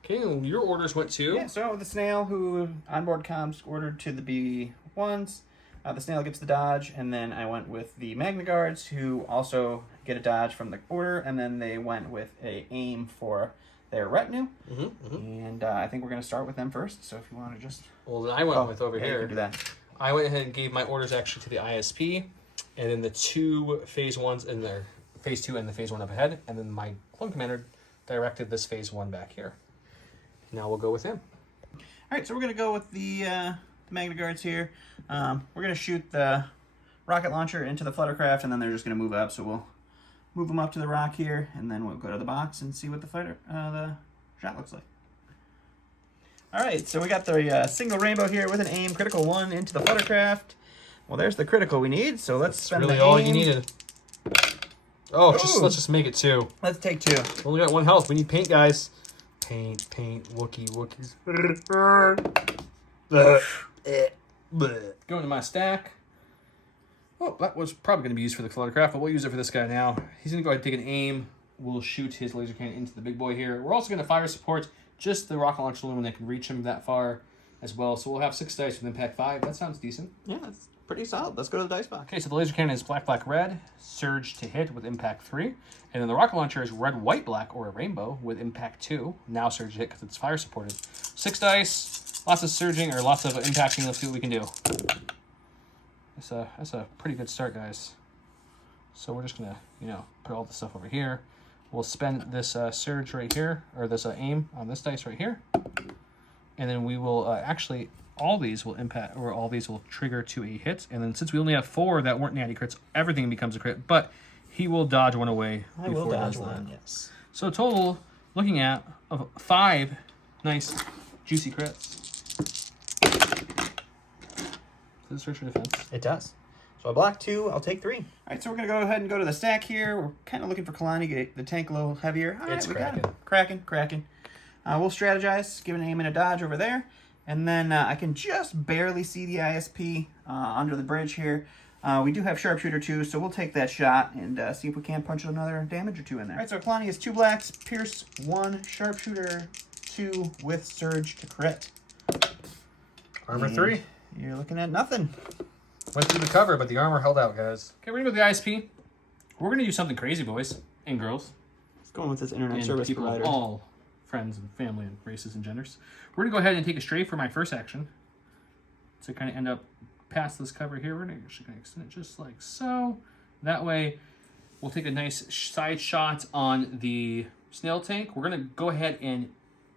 Okay, and your orders went to... Yeah, so the Snail, who onboard comms ordered to the B1s, the Snail gets the dodge, and then I went with the Magna Guards, who also get a dodge from the order, and then they went with a aim for their retinue. Mm-hmm. And I think we're going to start with them first. So if you want to just... Well, then I went with over yeah, you here. can do that. I went ahead and gave my orders actually to the ISP, and then the 2 phase 1s in there, phase 2 and the phase 1 up ahead, and then my clone commander directed this phase 1 back here. Now we'll go with him. All right, so we're going to go with the Magna Guards here. We're going to shoot the rocket launcher into the Fluttercraft, and then they're just going to move up. So we'll move them up to the rock here, and then we'll go to the box and see what the shot looks like. All right, so we got the single rainbow here with an aim, critical 1 into the Fluttercraft. Well, there's the critical we need, so let's spend Really the all aim. you needed. Oh, let's just make it 2. Let's take 2. We only got 1 health. We need paint, guys. Paint, Wookiees. Go into my stack. Oh, that was probably going to be used for the Fluttercraft, but we'll use it for this guy now. He's going to go ahead and take an aim. We'll shoot his laser cannon into the big boy here. We're also going to fire support just the rocket launcher when they can reach him that far as well. So we'll have 6 dice with impact 5. That sounds decent. Yeah, that's pretty solid. Let's go to the dice box. Okay, so the laser cannon is black, red, surge to hit with impact 3. And then the rocket launcher is red, black, or a rainbow with impact 2. Now surge to hit because it's fire supported. 6 dice, lots of surging or lots of impacting. Let's see what we can do. That's a pretty good start, guys. So we're just gonna, put all the stuff over here. We'll spend this surge right here, or this aim on this dice right here, and then we will actually all these will impact, or all these will trigger to a hit. And then since we only have 4 that weren't natty crits, everything becomes a crit. But he will dodge 1 away. I will dodge 1. Yes. So total, looking at of 5 nice juicy crits. Does it search for defense? It does. So I block 2, I'll take 3. All right, so we're going to go ahead and go to the stack here. We're kind of looking for Kalani, get the tank a little heavier. All right, It's we got Kraken. it. Kraken. We'll strategize, give an aim and a dodge over there. And then I can just barely see the ISP under the bridge here. We do have Sharpshooter 2, so we'll take that shot and see if we can punch another damage or 2 in there. All right, so Kalani is 2 blacks, Pierce 1, Sharpshooter 2 with Surge to crit. Armor 3. You're looking at nothing. Went through the cover, but the armor held out, guys. Okay, we're going to go with the ISP. We're going to do something crazy, boys and girls. It's going with this internet And service people provider. of all friends and family and races and genders. We're going to go ahead and take a strafe for my first action. To kind of end up past this cover here. We're actually going to extend it just like so. That way, we'll take a nice side shot on the Snail tank. We're going to go ahead and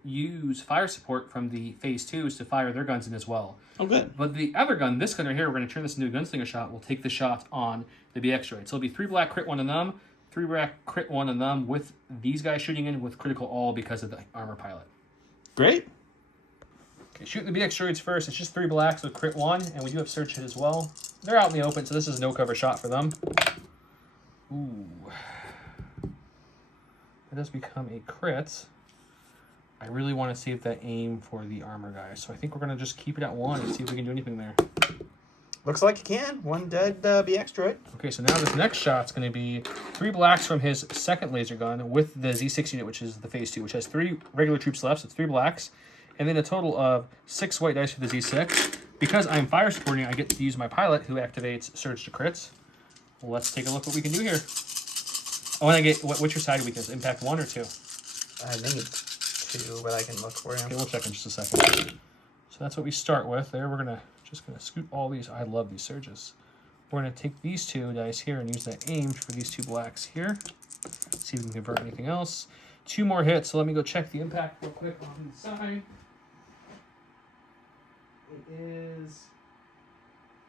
use fire support from the phase 2s to fire their guns in as well. Oh, good. But the other gun, this gun right here, we're going to turn this into a gunslinger shot. We'll take the shot on the BX droid. So it'll be 3 black, crit 1 on them, 3 black, crit 1 on them, with these guys shooting in with critical all because of the armor pilot. Great. Okay, shooting the BX droids first. It's just 3 blacks with crit 1, and we do have surge hit as well. They're out in the open, so this is no cover shot for them. Ooh. It does become a crit. I really want to save that aim for the armor guy, so I think we're going to just keep it at 1 and see if we can do anything there. Looks like you can. 1 dead BX droid. Okay, so now this next shot's going to be 3 blacks from his second laser gun with the Z6 unit, which is the phase 2, which has 3 regular troops left, so it's 3 blacks, and then a total of 6 white dice for the Z6. Because I'm fire supporting, I get to use my pilot, who activates Surge to crits. Well, let's take a look what we can do here. Oh, and I get, what's your side weakness? Impact 1 or 2? I think it's 2, but I can look for him. Okay, we'll check in just a second. So that's what we start with there. We're gonna scoot all these. I love these surges. We're gonna take these 2 dice here and use that aim for these 2 blacks here. See if we can convert anything else. 2 more hits. So let me go check the impact real quick on the side. It is.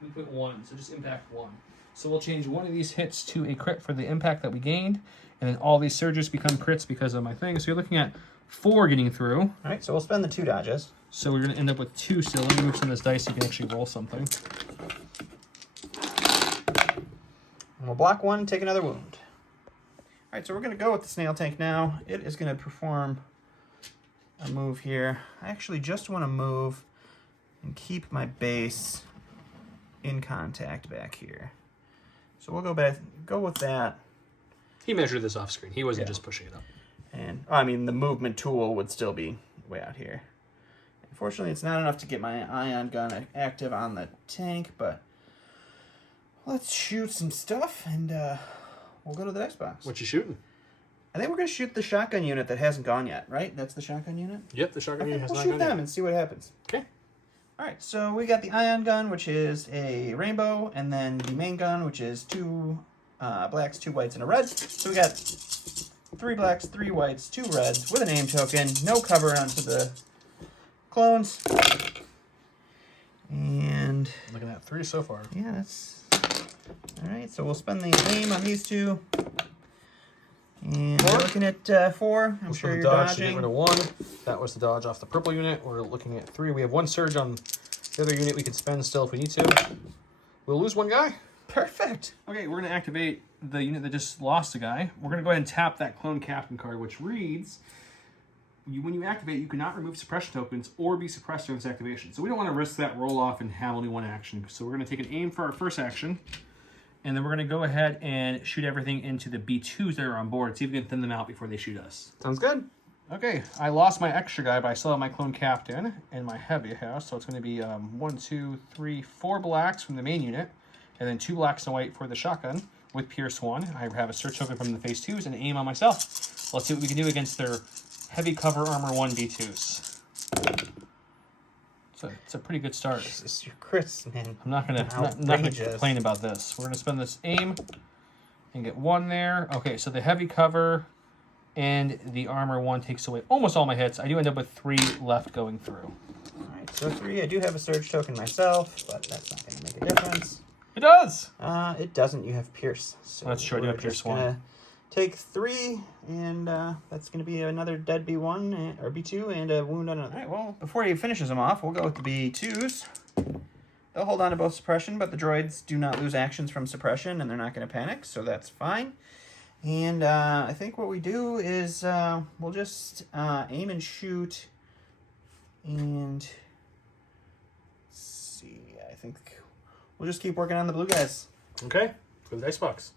We put 1, so just impact 1. So we'll change one of these hits to a crit for the impact that we gained, and then all these surges become crits because of my thing. So you're looking at 4 getting through. All right, so we'll spend the 2 dodges. So we're going to end up with 2 still. Let me move some of this dice so you can actually roll something. And we'll block 1, take another wound. All right, so we're going to go with the Snail tank now. It is going to perform a move here. I actually just want to move and keep my base in contact back here. So we'll go with that. He measured this off screen. He wasn't just pushing it up. And, I mean, the movement tool would still be way out here. Unfortunately, it's not enough to get my ion gun active on the tank, but let's shoot some stuff, and we'll go to the dice box. What you shooting? I think we're going to shoot the shotgun unit that hasn't gone yet, right? That's the shotgun unit? Yep, the shotgun unit has We'll not shoot gone them yet. and see what happens. Okay. All right, so we got the ion gun, which is a rainbow, and then the main gun, which is 2 blacks, 2 whites, and a red. So we got 3 blacks, 3 whites, 2 reds with a name token, no cover onto the clones. And Looking at 3 so far. yeah, that's all right. So we'll spend the aim on these 2. And we're looking at 4. I'm sure you're dodge to get dodging. rid of 1. That was the dodge off the purple unit. We're looking at 3. We have 1 surge on the other unit we can spend still if we need to. We'll lose 1 guy. Perfect. Okay, we're going to activate the unit that just lost a guy. We're going to go ahead and tap that clone captain card, which reads, when you activate, you cannot remove suppression tokens or be suppressed during this activation. So we don't want to risk that roll off and have only 1 action. So we're going to take an aim for our first action. And then we're going to go ahead and shoot everything into the B2s that are on board. See if we can thin them out before they shoot us. Sounds good. Okay, I lost my extra guy, but I still have my clone captain and my heavy house. So it's going to be 1, 2, 3, 4 blacks from the main unit. And then 2 blacks and white for the shotgun with Pierce 1. I have a search token from the phase 2s and aim on myself. Let's see what we can do against their heavy cover armor 1 B2s. It's a pretty good start. This is your crits, man. I'm not gonna complain about this. We're gonna spend this aim and get 1 there. Okay, so the heavy cover and the armor 1 takes away almost all my hits. I do end up with 3 left going through. All right, so 3. I do have a surge token myself, but that's not going to make a difference. It does. It doesn't. You have Pierce. So That's true. I do have we're Pierce just gonna take 3, and that's going to be another dead B1 or B2 and a wound on another. All right. Well, before he finishes them off, we'll go with the B2s. They'll hold on to both suppression, but the droids do not lose actions from suppression, and they're not going to panic, so that's fine. And I think what we do is we'll just aim and shoot, and let's see. I think we'll just keep working on the blue guys. Okay. For the dice box.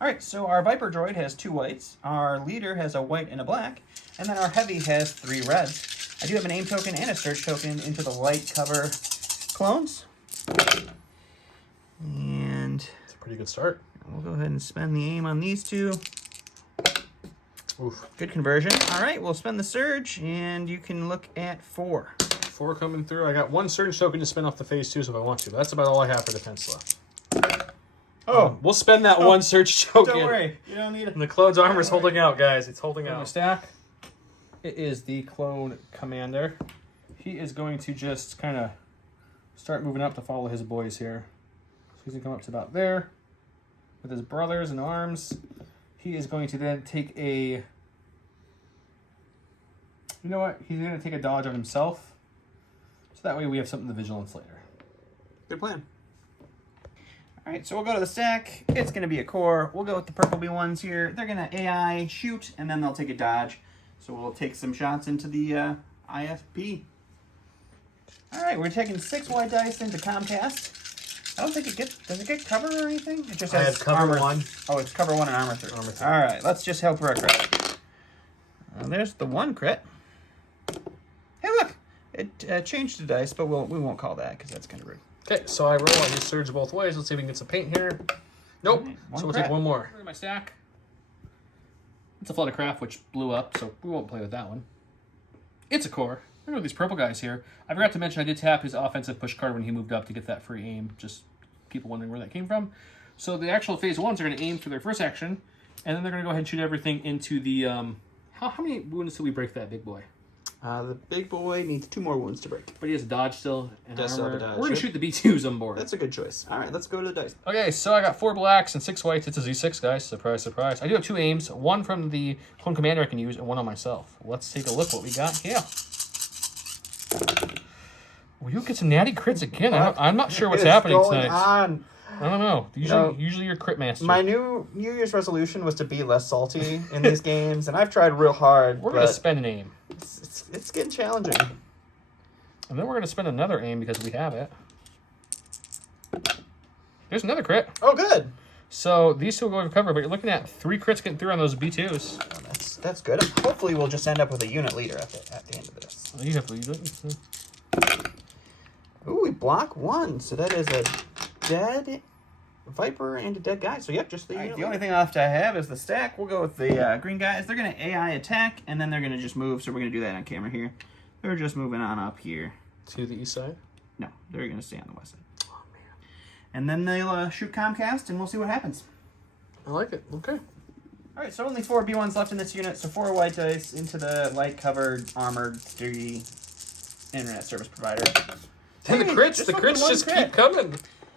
All right, so our Viper droid has 2 whites, our leader has a white and a black, and then our heavy has 3 reds. I do have an aim token and a search token into the light cover clones. And It's a pretty good start. we'll go ahead and spend the aim on these 2. Oof. Good conversion. All right, we'll spend the surge, and you can look at 4. 4 coming through. I got 1 surge token to spin off the phase 2s if I want to, but that's about all I have for defense left. We'll spend that 1 surge token. Don't worry, you don't need it. And the clone's armor's holding out, guys. It's holding On the out. stack, it is the clone commander. He is going to just kind of start moving up to follow his boys here. So he's going to come up to about there with his brothers in arms. He is going to then take a... You know what? He's going to take a dodge on himself. So that way we have something to vigilance later. Good plan. All right, so we'll go to the stack. It's going to be a core. We'll go with the purple B1s here. They're going to AI shoot, and then they'll take a dodge. So we'll take some shots into the IFP. All right, we're taking 6 white dice into Comcast. I don't think it gets... Does it get cover or anything? It just I has have cover armor. 1. Oh, it's cover 1 and armor 3. Armor 3. All right, let's just hope for a crit. There's the 1 crit. Hey, look! It changed the dice, but we won't call that because that's kind of rude. Okay, so I roll. I just surge both ways. Let's see if we can get some paint here. Nope. Right, So we'll crit. take 1 more. Look at my stack. It's a flood of craft, which blew up, so we won't play with that one. It's a core. Look at these purple guys here. I forgot to mention I did tap his offensive push card when he moved up to get that free aim. Just people wondering where that came from. So the actual phase 1s are going to aim for their first action, and then they're going to go ahead and shoot everything into the... How many wounds did we break that big boy? The big boy needs 2 more wounds to break. But he has a dodge still. And Does still have armor. a dodge, We're going yep. to shoot the B2s on board. That's a good choice. All right, let's go to the dice. Okay, so I got 4 blacks and 6 whites. It's a Z6, guys. Surprise, surprise. I do have 2 aims. 1 from the clone commander I can use, and 1 on myself. Let's take a look what we got here. Will you get some natty crits again? I'm not sure what's happening tonight. On? I don't know. Usually you're crit master. My New Year's resolution was to be less salty in these games, and I've tried real hard. We're going to but spend an aim. it's getting challenging. And then we're going to spend another aim because we have it. There's another crit. Oh, good. So these 2 will go over cover, but you're looking at 3 crits getting through on those B2s. Oh, that's good. Hopefully, we'll just end up with a unit leader at the end of this. You have to... Ooh, we block 1, so that is a dead Viper and a dead guy. So yep, just the. Alright, the only thing left I have is the stack. We'll go with the green guys. They're gonna AI attack, and then they're gonna just move. So we're gonna do that on camera here. They're just moving on up here. To the east side? No, they're gonna stay on the west side. Oh man. And then they'll shoot Comcast, and we'll see what happens. I like it. Okay. All right, so only 4 B1s left in this unit. So 4 white dice into the light covered armored sturdy internet service provider. And the Hey, crits, just the fucking crits one just crit. keep coming.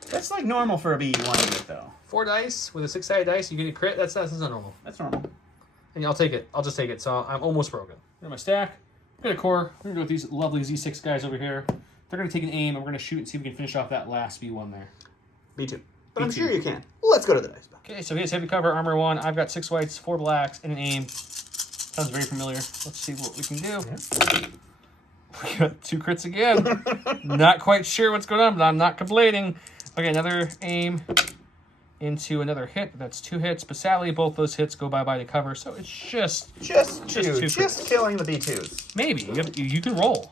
That's like normal for a B1 unit, though. 4 dice with a 6-sided dice, you get a crit. That's not normal. That's normal. And I'll take it. I'll just take it. So I'm almost broken. Here's my stack. Got a core. We're gonna go with these lovely Z6 guys over here. They're gonna take an aim, and we're gonna shoot and see if we can finish off that last B1 there. B2. But I'm B2. sure you can. Let's go to the dice. Okay, so here's heavy cover, armor 1. I've got 6 whites, 4 blacks, and an aim. Sounds very familiar. Let's see what we can do. Yeah. We got 2 crits again. Not quite sure what's going on, but I'm not complaining. Okay, another aim into another hit. That's 2 hits, but sadly both those hits go bye-bye to cover, so it's just two Just killing the B2s. maybe. You can roll.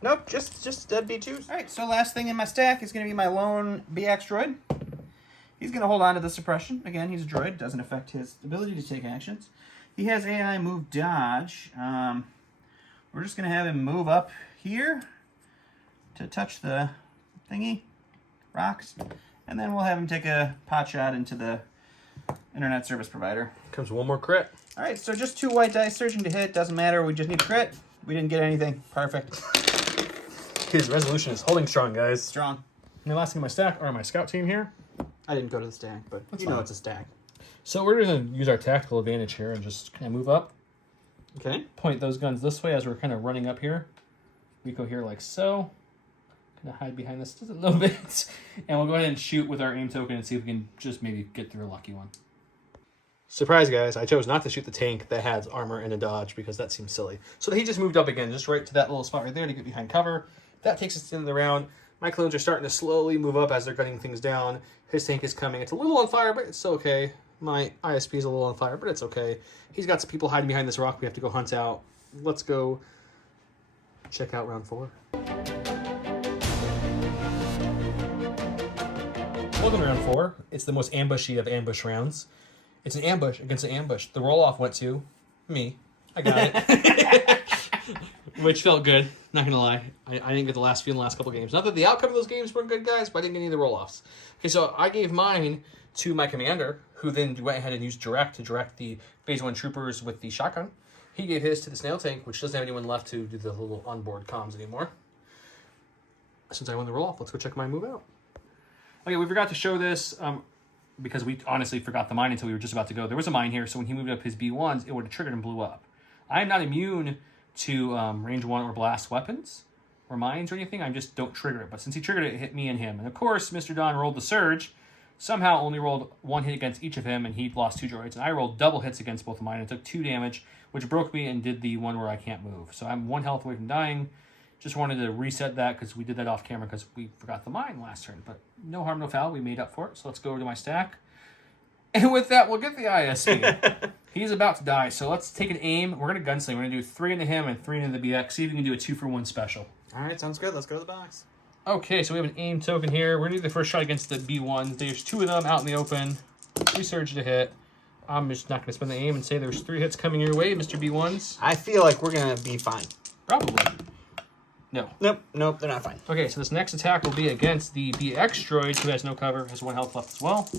Nope, just dead B2s. All right, so last thing in my stack is going to be my lone BX droid. He's going to hold on to the suppression. Again, he's a droid. Doesn't affect his ability to take actions. He has AI move dodge. We're just going to have him move up here to touch the thingy, rocks. And then we'll have him take a pot shot into the internet service provider. Comes one more crit. All right, so just 2 white dice searching to hit. Doesn't matter. We just need a crit. We didn't get anything. Perfect. His resolution is holding strong, guys. Strong. And the last thing in my stack are my scout team here. I didn't go to the stack, but That's you know fine. it's a stack. So we're going to use our tactical advantage here and just kind of move up. Okay. Point those guns this way as we're kind of running up here. We go here like so. Kind of hide behind this just a little bit. And we'll go ahead and shoot with our aim token and see if we can just maybe get through a lucky one. Surprise, guys. I chose not to shoot the tank that has armor and a dodge because that seems silly. So he just moved up again, just right to that little spot right there to get behind cover. That takes us to the end of the round. My clones are starting to slowly move up as they're gunning things down. His tank is coming. It's a little on fire, but it's still okay. My ISP is a little on fire, but it's okay. He's got some people hiding behind this rock we have to go hunt out. Let's go check out round 4. Welcome to round 4. It's the most ambushy of ambush rounds. It's an ambush against an ambush. The roll-off went to me. I got it. Which felt good, not gonna lie. I didn't get the last few in the last couple games. Not that the outcome of those games weren't good, guys, but I didn't get any of the roll-offs. Okay, so I gave mine to my commander, who then went ahead and used direct to direct the phase 1 troopers with the shotgun. He gave his to the snail tank, which doesn't have anyone left to do the little onboard comms anymore. Since I won the roll-off, let's go check my move out. Okay, we forgot to show this because we honestly forgot the mine until we were just about to go. There was a mine here, so when he moved up his B1s, it would have triggered and blew up. I am not immune to range 1 or blast weapons or mines or anything. I just don't trigger it. But since he triggered it, it hit me and him. And of course, Mr. Don rolled the surge. Somehow only rolled 1 hit against each of him, and he lost 2 droids. And I rolled double hits against both of mine and took 2 damage, which broke me and did the one where I can't move. So I'm 1 health away from dying. Just wanted to reset that because we did that off camera because we forgot the mine last turn. But no harm, no foul. We made up for it. So let's go over to my stack. And with that, we'll get the ISP. He's about to die, so let's take an aim. We're going to gunsling. We're going to do 3 into him and 3 into the BX. See if we can do a 2-for-1 special. All right, sounds good. Let's go to the box. Okay, so we have an aim token here. We're going to do the first shot against the B1s. There's 2 of them out in the open. 3 surge to hit. I'm just not going to spend the aim and say there's 3 hits coming your way, Mr. B1s. I feel like we're going to be fine. Probably. No. Nope, they're not fine. Okay, so this next attack will be against the BX droid, who has no cover, has 1 health left as well.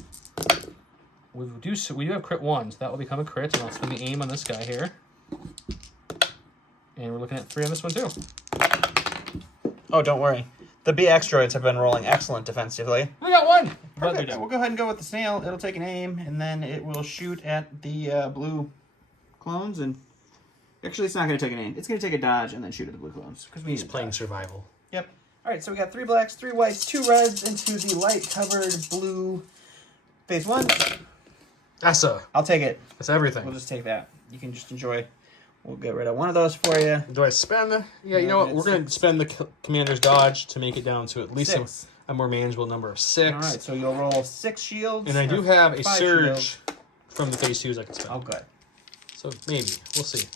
We do have crit 1, so that will become a crit, and I'll spend the aim on this guy here. And we're looking at 3 on this one too. Oh, don't worry. The BX droids have been rolling excellent defensively. We got 1! Perfect. We'll go ahead and go with the snail. It'll take an aim, and then it will shoot at the blue clones. And actually, it's not going to take an aim. It's going to take a dodge and then shoot at the blue clones. Because He's playing survival. Yep. All right, so we got 3 blacks, 3 whites, 2 reds into the light-covered blue phase 1. I'll take it. That's everything. We'll just take that. You can just enjoy. We'll get rid of one of those for you. Do I spend? Yeah, you know what? We're going to spend the commander's dodge to make it down to at least 6. a more manageable number of 6. All right, so you'll roll 6 shields. And I do have a 5 surge shields. from the phase 2s I can spend. Oh, good. So maybe. We'll see.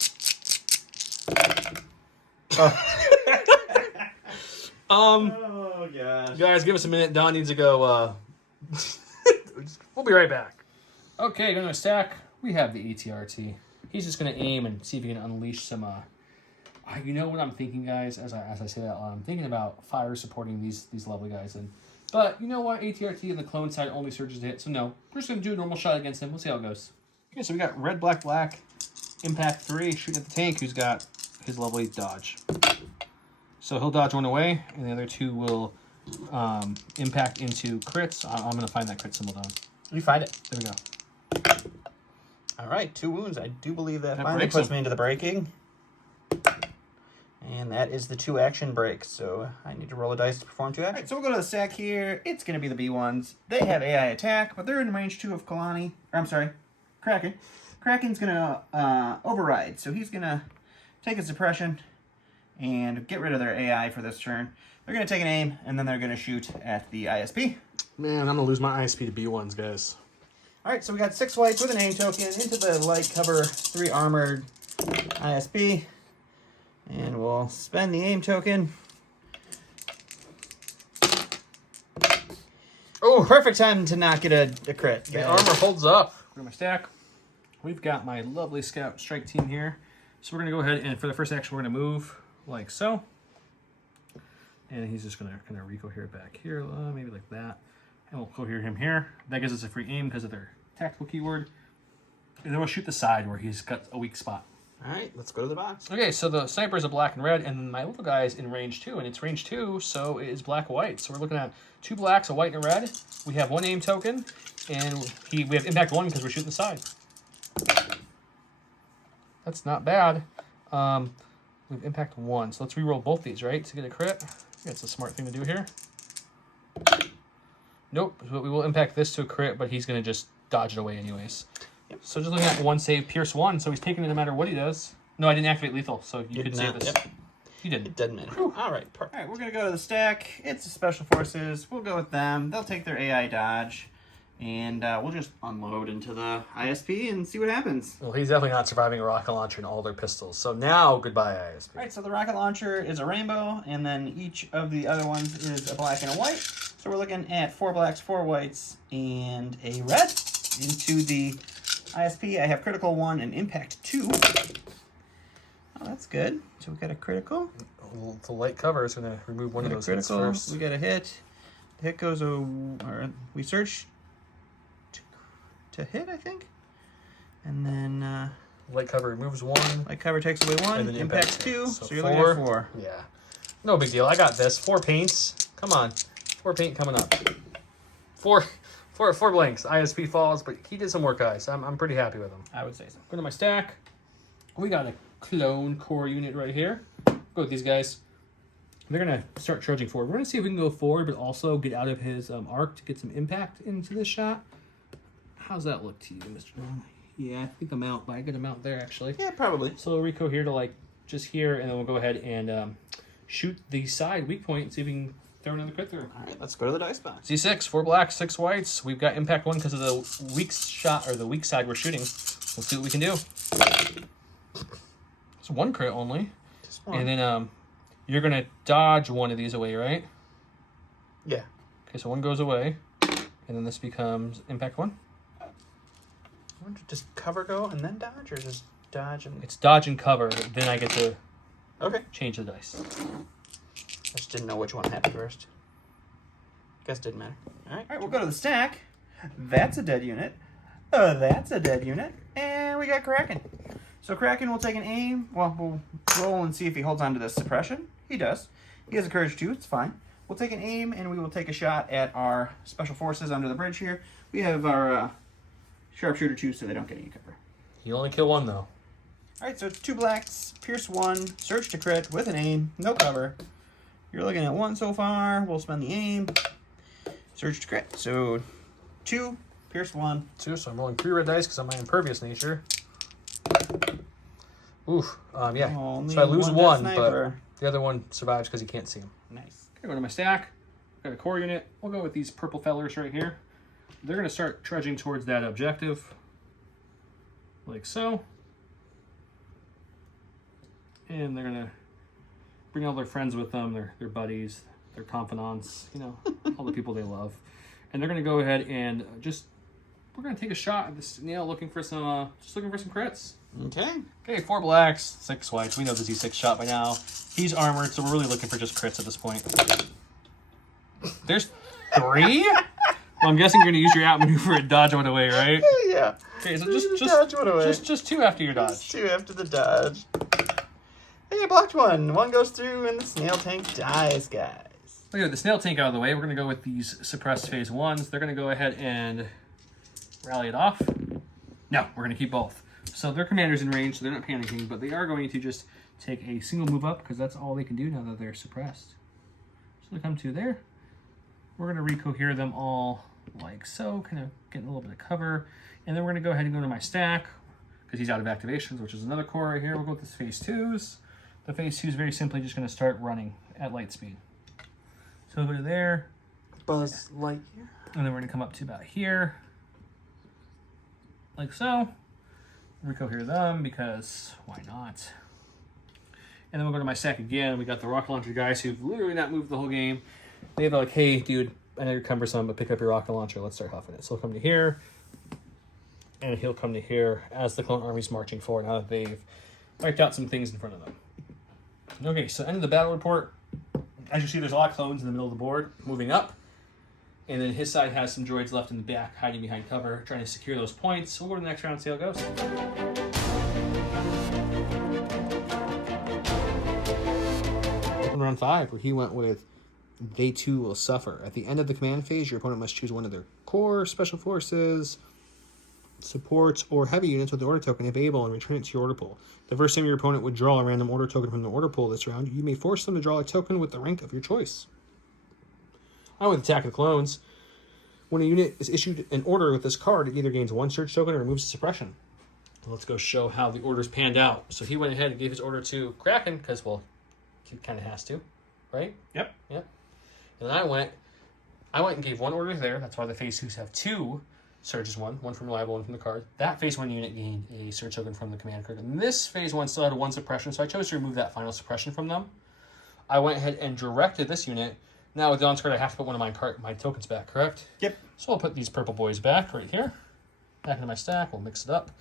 Oh gosh. Guys, give us a minute. Don needs to go. We'll be right back. Okay, going to stack. We have the ATRT. He's just going to aim and see if he can unleash some. You know what I'm thinking, guys? As I say that, I'm thinking about fire supporting these lovely guys. But you know what? ATRT and the clone side only surges to hit, so no. We're just going to do a normal shot against him. We'll see how it goes. Okay, so we got red, black, black. Impact 3 shooting at the tank, who's got his lovely dodge. So he'll dodge one away, and the other two will impact into crits. I'm going to find that crit symbol down. You find it. There we go. All right, 2 wounds. I do believe that finally breaks puts him. me into the breaking. And that is the 2 action break. So I need to roll a dice to perform 2 actions. All right, so we'll go to the stack here. It's going to be the B1s. They have AI attack, but they're in range 2 of Kalani. Or, I'm sorry, Kraken. Kraken's going to override. So he's going to take a suppression and get rid of their AI for this turn. They're going to take an aim, and then they're going to shoot at the ISP. Man, I'm going to lose my ISP to B1s, guys. All right, so we got 6 whites with an aim token into the light cover 3 armored ISP. And we'll spend the aim token. Oh, perfect time to not get a crit. The armor holds up. Go to my stack. We've got my lovely scout strike team here. So we're going to go ahead and for the first action, we're going to move like so. And he's just going to kind of recohere back here, maybe like that. And we'll cohere him here. That gives us a free aim because of their tactical keyword. And then we'll shoot the side where he's got a weak spot. All right, let's go to the box. Okay, so the sniper is a black and red, and then my little guy is in range 2, and it's range 2, so it is black-white. So we're looking at 2 blacks, a white, and a red. We have 1 aim token, and we have impact 1 because we're shooting the side. That's not bad. We have impact 1, so let's reroll both these, right, to get a crit. I think that's a smart thing to do here. Nope, but we will impact this to a crit, but he's going to just dodge it away anyways. Yep. So just looking at 1 save, Pierce 1, so he's taking it no matter what he does. No, I didn't activate lethal, so you could save this. Yep. You didn't. It doesn't matter. All right, perfect. All right, we're going to go to the stack. It's the Special Forces. We'll go with them. They'll take their AI dodge. And we'll just unload into the ISP and see what happens. Well, he's definitely not surviving a rocket launcher and all their pistols. So now, goodbye, ISP. All right, so the rocket launcher is a rainbow, and then each of the other ones is a black and a white. So we're looking at 4 blacks, 4 whites, and a red. Into the ISP, I have critical 1 and impact 2. Oh, that's good. So we got a critical. The light cover is going to remove one of those hits first. We got a hit. The hit goes or we search to hit, I think. And then Light cover removes 1. light cover takes away 1. And then Impacts impacts 2. so So you're looking at 4. Yeah. No big deal. I got this. 4 paints. Come on. 4 paint coming up. 4 blanks. ISP falls, but he did some work, guys. I'm pretty happy with him. I would say so. Go to my stack. We got a clone core unit right here. Go with these guys. They're going to start charging forward. We're going to see if we can go forward, but also get out of his arc to get some impact into this shot. How's that look to you, Mr. Long? Yeah, I think I'm out, but I get him out there, actually. Yeah, probably. So we'll reco here to, like, just here, and then we'll go ahead and shoot the side weak point and see if we can throw another crit through. All right, let's go to the dice box. C6, 4 blacks, 6 whites. We've got impact 1 because of the weak shot, or the weak side we're shooting. Let's see what we can do. It's 1 crit only. Just 1. And then you're going to dodge one of these away, right? Yeah. Okay, so 1 goes away. And then this becomes impact 1. I wonder, does cover go and then dodge, or just dodge and... It's dodge and cover. Then I get to Okay. change the dice. I just didn't know which one happened first. Guess didn't matter. All right. All right, we'll go to the stack. That's a dead unit. That's a dead unit. And we got Kraken. So Kraken will take an aim. Well, we'll roll and see if he holds on to this suppression. He does. He has a courage 2. It's fine. We'll take an aim, and we will take a shot at our Special Forces under the bridge here. We have our Sharpshooter 2, so they don't get any cover. You only kill 1, though. All right, so it's 2 blacks, Pierce 1, Search to crit with an aim, no cover. You're looking at 1 so far. We'll spend the aim. Search to crit. So 2, Pierce 1. 2, so I'm rolling 3 red dice because of my impervious nature. Oof. Yeah. Only So I lose one 1, dead but sniper. the other one survives because you can't see him. Nice. Okay, go to my stack. Got a core unit. We'll go with these purple fellers right here. They're going to start trudging towards that objective. Like so. And they're going to bring all their friends with them, their buddies. their confidants, all the people they love. And they're going to go ahead and we're going to take a shot at the Snail looking for some crits. Okay. 4 blacks, 6 whites. We know the Z6 shot by now. He's armored, so we're really looking for just crits at this point. There's 3? Well, I'm guessing you're going to use your outmaneuver and dodge one away, right? Yeah. Okay, so dodge one away. just 2 after your dodge. Just 2 after the dodge. Hey, blocked one. 1 goes through, and the snail tank dies, guys. Look at the Snail tank out of the way. We're going to go with these suppressed phase 1s. They're going to go ahead and rally it off. No, we're going to keep both. So their commander's in range, so they're not panicking, but they are going to just take a single move up because that's all they can do now that they're suppressed. So they come to there. We're going to recohere them all like so, kind of getting a little bit of cover. And then we're going to go ahead and go to my stack because he's out of activations, which is another core right here. We'll go with this phase 2s. The phase 2 is very simply just going to start running at light speed. So we'll go to there. Buzz Lightyear. And then we're going to come up to about here. Like so. Recohere them because why not? And then we'll go to my stack again. We got the rocket launcher guys who've literally not moved the whole game. They're like, hey, dude, I know you're cumbersome, but pick up your rocket launcher. Let's start huffing it. So he'll come to here. And he'll come to here as the clone army's marching forward now that they've wiped out some things in front of them. Okay, so end of the battle report. As you see, there's a lot of clones in the middle of the board moving up. And then his side has some droids left in the back, hiding behind cover, trying to secure those points. We'll go to the next round and see how it goes. Round 5, where he went with they too will suffer. At the end of the command phase, your opponent must choose one of their core, special forces, supports, or heavy units with the order token if able and return it to your order pool. The first time your opponent would draw a random order token from the order pool this round, you may force them to draw a token with the rank of your choice. I went with Attack of the Clones. When a unit is issued an order with this card, it either gains 1 search token or removes a suppression. Let's go show how the orders panned out. So he went ahead and gave his order to Kraken, because, well, he kind of has to, right? Yep. And then I went and gave 1 order there. That's why the phase 2s have 2 surges, one from reliable, one from the card. That phase 1 unit gained a surge token from the command card. And this phase 1 still had a 1 suppression, so I chose to remove that final suppression from them. I went ahead and directed this unit. Now with Dawn's card, I have to put one of my tokens back, correct? Yep. So I'll put these purple boys back right here. Back into my stack. We'll mix it up.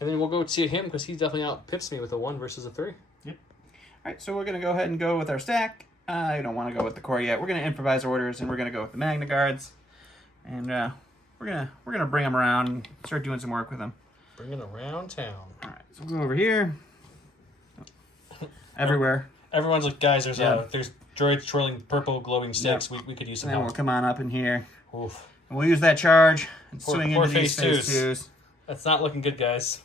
And then we'll go to him because he definitely outpits me with a 1 versus a 3. Yep. All right, so we're going to go ahead and go with our stack. I don't want to go with the core yet. We're going to improvise orders, and we're going to go with the Magna Guards. And we're gonna bring them around and start doing some work with them. Bringing around town. All right, so we'll go over here. Everywhere. Everyone's like, guys, there's droids twirling purple glowing sticks. Yep. We could use some and then help. We'll come on up in here. Oof. And we'll use that charge and Poor swing into these phase 2s. That's not looking good, guys,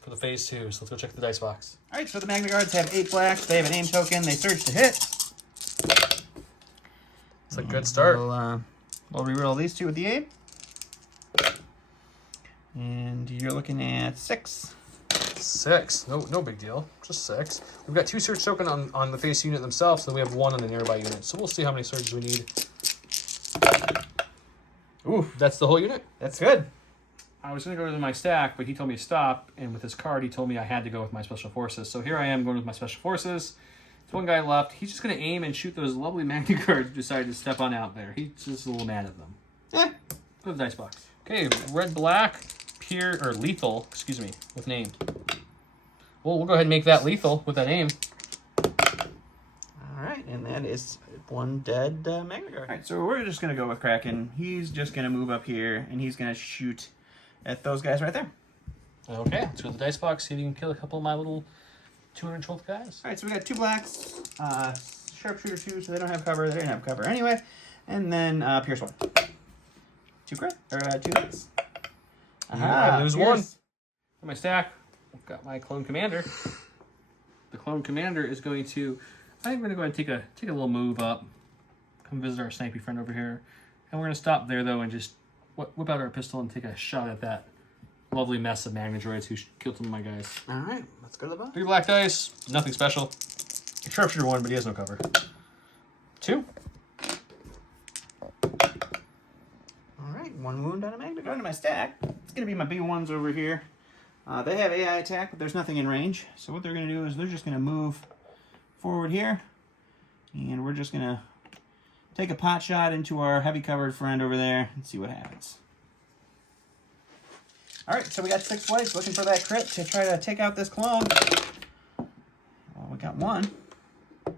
for the phase 2s. Let's go check the dice box. All right, so the Magna Guards have 8 blacks. They have an aim token. They surge to hit. It's a good start. We'll reroll these 2 with the aim. And you're looking at 6. 6. No big deal. Just 6. We've got 2 surge token on the face unit themselves, and then we have 1 on the nearby unit. So we'll see how many surges we need. Ooh, that's the whole unit? That's good. I was going to go to my stack, but he told me to stop, and with his card, he told me I had to go with my special forces. So here I am going with my special forces. There's 1 guy left. He's just going to aim and shoot those lovely Magna Guards who decided to step on out there. He's just a little mad at them. Go to the dice box. Okay, red-black, lethal, with name. Well, we'll go ahead and make that lethal with that aim. All right, and that is 1 dead Magna Guard. All right, so we're just going to go with Kraken. He's just going to move up here, and he's going to shoot at those guys right there. Okay, let's go to the dice box, see if you can kill a couple of my little 212th guys. All right, so we got 2 blacks, sharpshooter 2, so they don't have cover. They didn't have cover anyway. And then Pierce 1. 2 crit, or 2 hits. I lose Pierce. 1. On my stack, I've got my clone commander. The clone commander is going to, I'm going to go ahead and take a little move up, come visit our snipey friend over here, and we're going to stop there though and just whip out our pistol and take a shot at that lovely mess of Magna droids who killed some of my guys. All right, let's go to the bottom. 3 black dice, nothing special. Sharpshooter 1, but he has no cover. 2. All right, 1 wound on a Magna. Going to my stack. It's going to be my B1s over here. They have AI attack, but there's nothing in range. So what they're going to do is they're just going to move forward here. And we're just going to take a pot shot into our heavy covered friend over there and see what happens. All right, so we got 6 flights looking for that crit to try to take out this clone. Well, we got 1. All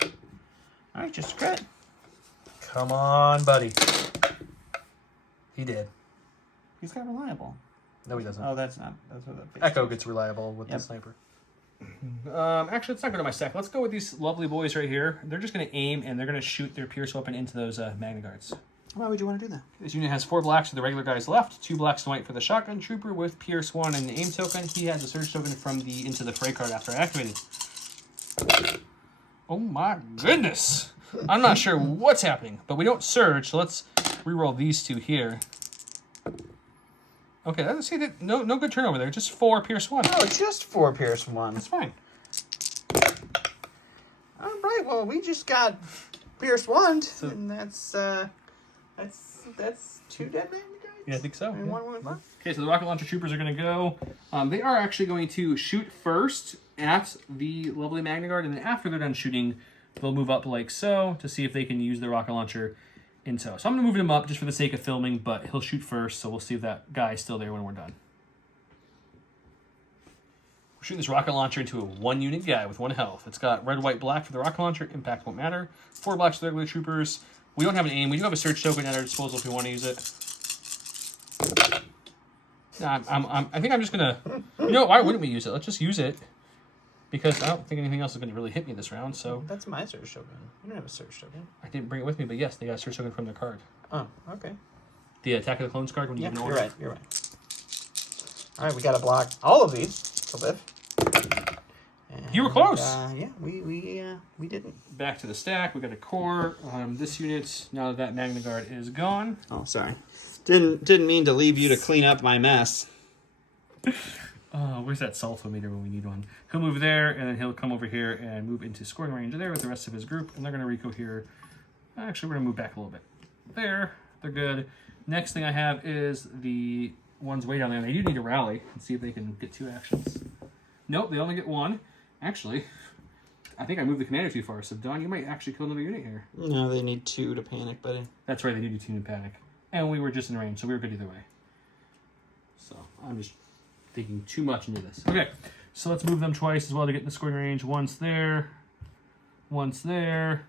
right, just a crit. Come on, buddy. He did. He's got reliable. No, he doesn't. Oh, that's not. That's what that face Echo is. gets reliable with the sniper. Actually, let's not go to my stack. Let's go with these lovely boys right here. They're just going to aim, and they're going to shoot their Pierce weapon into those Magna Guards. Why would you want to do that? This unit has 4 blacks for the regular guys left, 2 blacks and white for the shotgun trooper with Pierce 1 and the aim token. He has a surge token from the into the fray card after activated. Oh my goodness! I'm not sure what's happening, but we don't surge, so let's reroll these 2 here. Okay, let's see that no good turnover there. Just 4 Pierce 1. Oh, just 4 Pierce 1. That's fine. All right, well, we just got Pierce 1, and that's 2 dead Magna Guards? Yeah, I think so. And 1 wounded left? Okay, so the rocket launcher troopers are going to go. They are actually going to shoot first at the lovely Magna Guard, and then after they're done shooting, they'll move up like so to see if they can use the rocket launcher in tow. So I'm going to move him up just for the sake of filming, but he'll shoot first, so we'll see if that guy's still there when we're done. We're shooting this rocket launcher into a 1-unit guy with 1 health. It's got red, white, black for the rocket launcher. Impact won't matter. 4 blacks for the regular troopers. We don't have an aim. We do have a search token at our disposal if we want to use it. Nah, I think I'm just going to... You know, why wouldn't we use it? Let's just use it. Because I don't think anything else is going to really hit me this round, so... That's my search token. You don't have a search token. I didn't bring it with me, but yes, they got a search token from their card. Oh, okay. The Attack of the Clones card when you Yeah, have an you're order. right, you're right. All right, we got to block all of these to live. You were close. Yeah, we didn't. Back to the stack. We got a core. This unit, now that Magna Guard is gone. Oh, sorry. Didn't mean to leave you to clean up my mess. Where's that saltometer when we need one? He'll move there, and then he'll come over here and move into scoring range there with the rest of his group, and they're going to reco here. Actually, we're going to move back a little bit. There. They're good. Next thing I have is the ones way down there. They do need to rally and see if they can get 2 actions. Nope, they only get 1. Actually, I think I moved the commander too far, so Don, you might actually kill another unit here. No, they need 2 to panic, buddy. That's right, they do 2 in panic. And we were just in range, so we were good either way. So, I'm just thinking too much into this. Okay, so let's move them twice as well to get in the scoring range. Once there. Once there.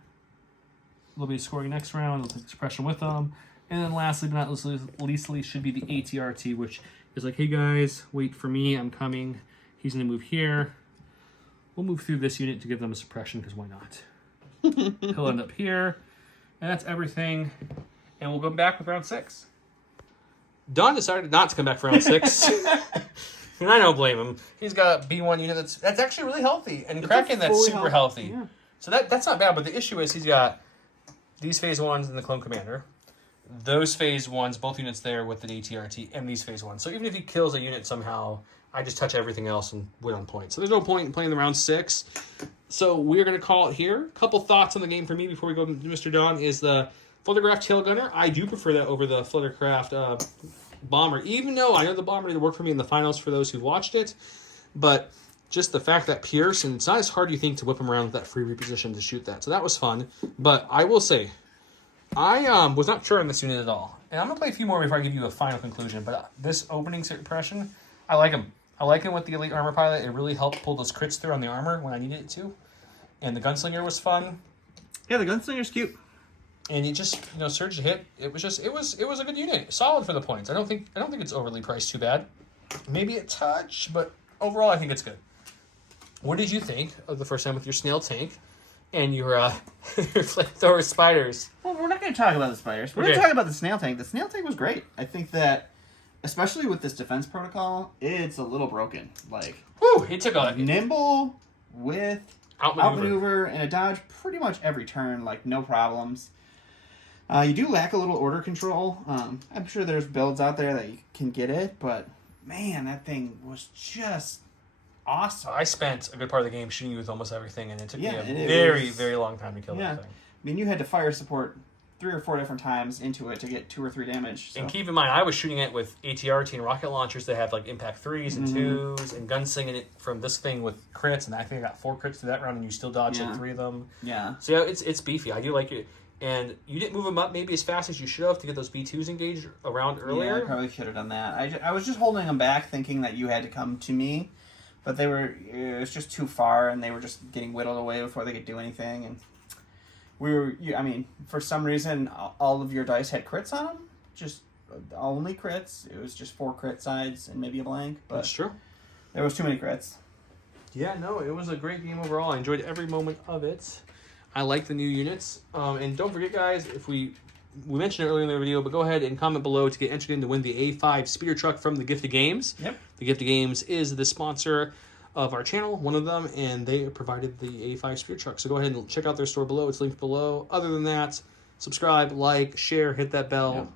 They'll be scoring next round. They'll take the suppression with them. And then lastly, but not leastly, should be the ATRT, which is like, hey guys, wait for me, I'm coming. He's going to move here. We'll move through this unit to give them a suppression, because why not? He'll end up here. And that's everything. And we'll go back with round 6. Don decided not to come back for round 6. And I don't blame him. He's got a B1 unit that's actually really healthy. And Kraken that's super healthy. Yeah. So that's not bad, but the issue is he's got these phase 1s and the clone commander. Those phase 1s, both units there with the ATRT, and these phase 1s. So even if he kills a unit somehow, I just touch everything else and win on points. So there's no point in playing the round 6. So we're going to call it here. A couple thoughts on the game for me before we go to Mr. Don is the Fluttercraft Tail Gunner. I do prefer that over the Fluttercraft Bomber, even though I know the Bomber didn't work for me in the finals for those who watched it. But just the fact that Pierce, and it's not as hard you think to whip him around with that free reposition to shoot that. So that was fun. But I will say, I was not sure on this unit at all. And I'm going to play a few more before I give you a final conclusion. But this opening suppression, I like him. I like him with the Elite Armor Pilot. It really helped pull those crits through on the armor when I needed it to. And the Gunslinger was fun. Yeah, the Gunslinger's cute. And he just, surged to hit. It was a good unit. Solid for the points. I don't think it's overly priced too bad. Maybe a touch, but overall I think it's good. What did you think of the first time with your Snail tank and your flamethrower spiders? Well, we're not going to talk about the spiders. We're going to talk about the Snail tank. The Snail tank was great. I think that, especially with this defense protocol, it's a little broken. Like, whew, he took a nimble with outmaneuver. outmaneuver and a dodge pretty much every turn, like no problems. You do lack a little order control. I'm sure there's builds out there that you can get it, but man, that thing was just awesome. I spent a good part of the game shooting you with almost everything, and it took me a it very, was- very long time to kill Yeah. that thing. I mean, you had to fire support 3 or 4 different times into it to get 2 or 3 damage. So. And keep in mind, I was shooting it with ATRT and rocket launchers that have like impact 3s and 2s, and gunslinging it from this thing with crits, and I think I got 4 crits through that round, and you still dodged like 3 of them. Yeah. So yeah, it's beefy. I do like it. And you didn't move them up maybe as fast as you should have to get those B2s engaged around earlier. Yeah, I probably should have done that. I was just holding them back, thinking that you had to come to me, but it was just too far, and they were just getting whittled away before they could do anything. And I mean, for some reason, all of your dice had crits on them. Just only crits. It was just 4 crit sides and maybe a blank. But That's true. there was too many crits. Yeah, no, it was a great game overall. I enjoyed every moment of it. I like the new units. And don't forget, guys, if we mentioned it earlier in the video, but go ahead and comment below to get entered in to win the A5 speeder truck from the Gift of Games. Yep. The Gift of Games is the sponsor of our channel, one of them, and they provided the A5 speeder truck. So go ahead and check out their store below. It's linked below. Other than that, subscribe, like, share, hit that bell, Yep.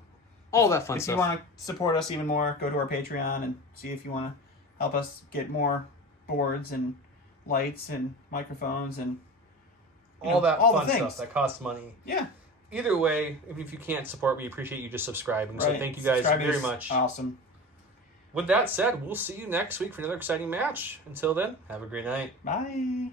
all that fun If stuff. you want to support us even more, go to our Patreon and see if you want to help us get more boards and lights and microphones and all that all fun the things. stuff that costs money. Yeah. Either way, if you can't support, we appreciate you just subscribing. So Right. thank you guys Subscribing very is much. Awesome. With that said, we'll see you next week for another exciting match. Until then, have a great night. Bye.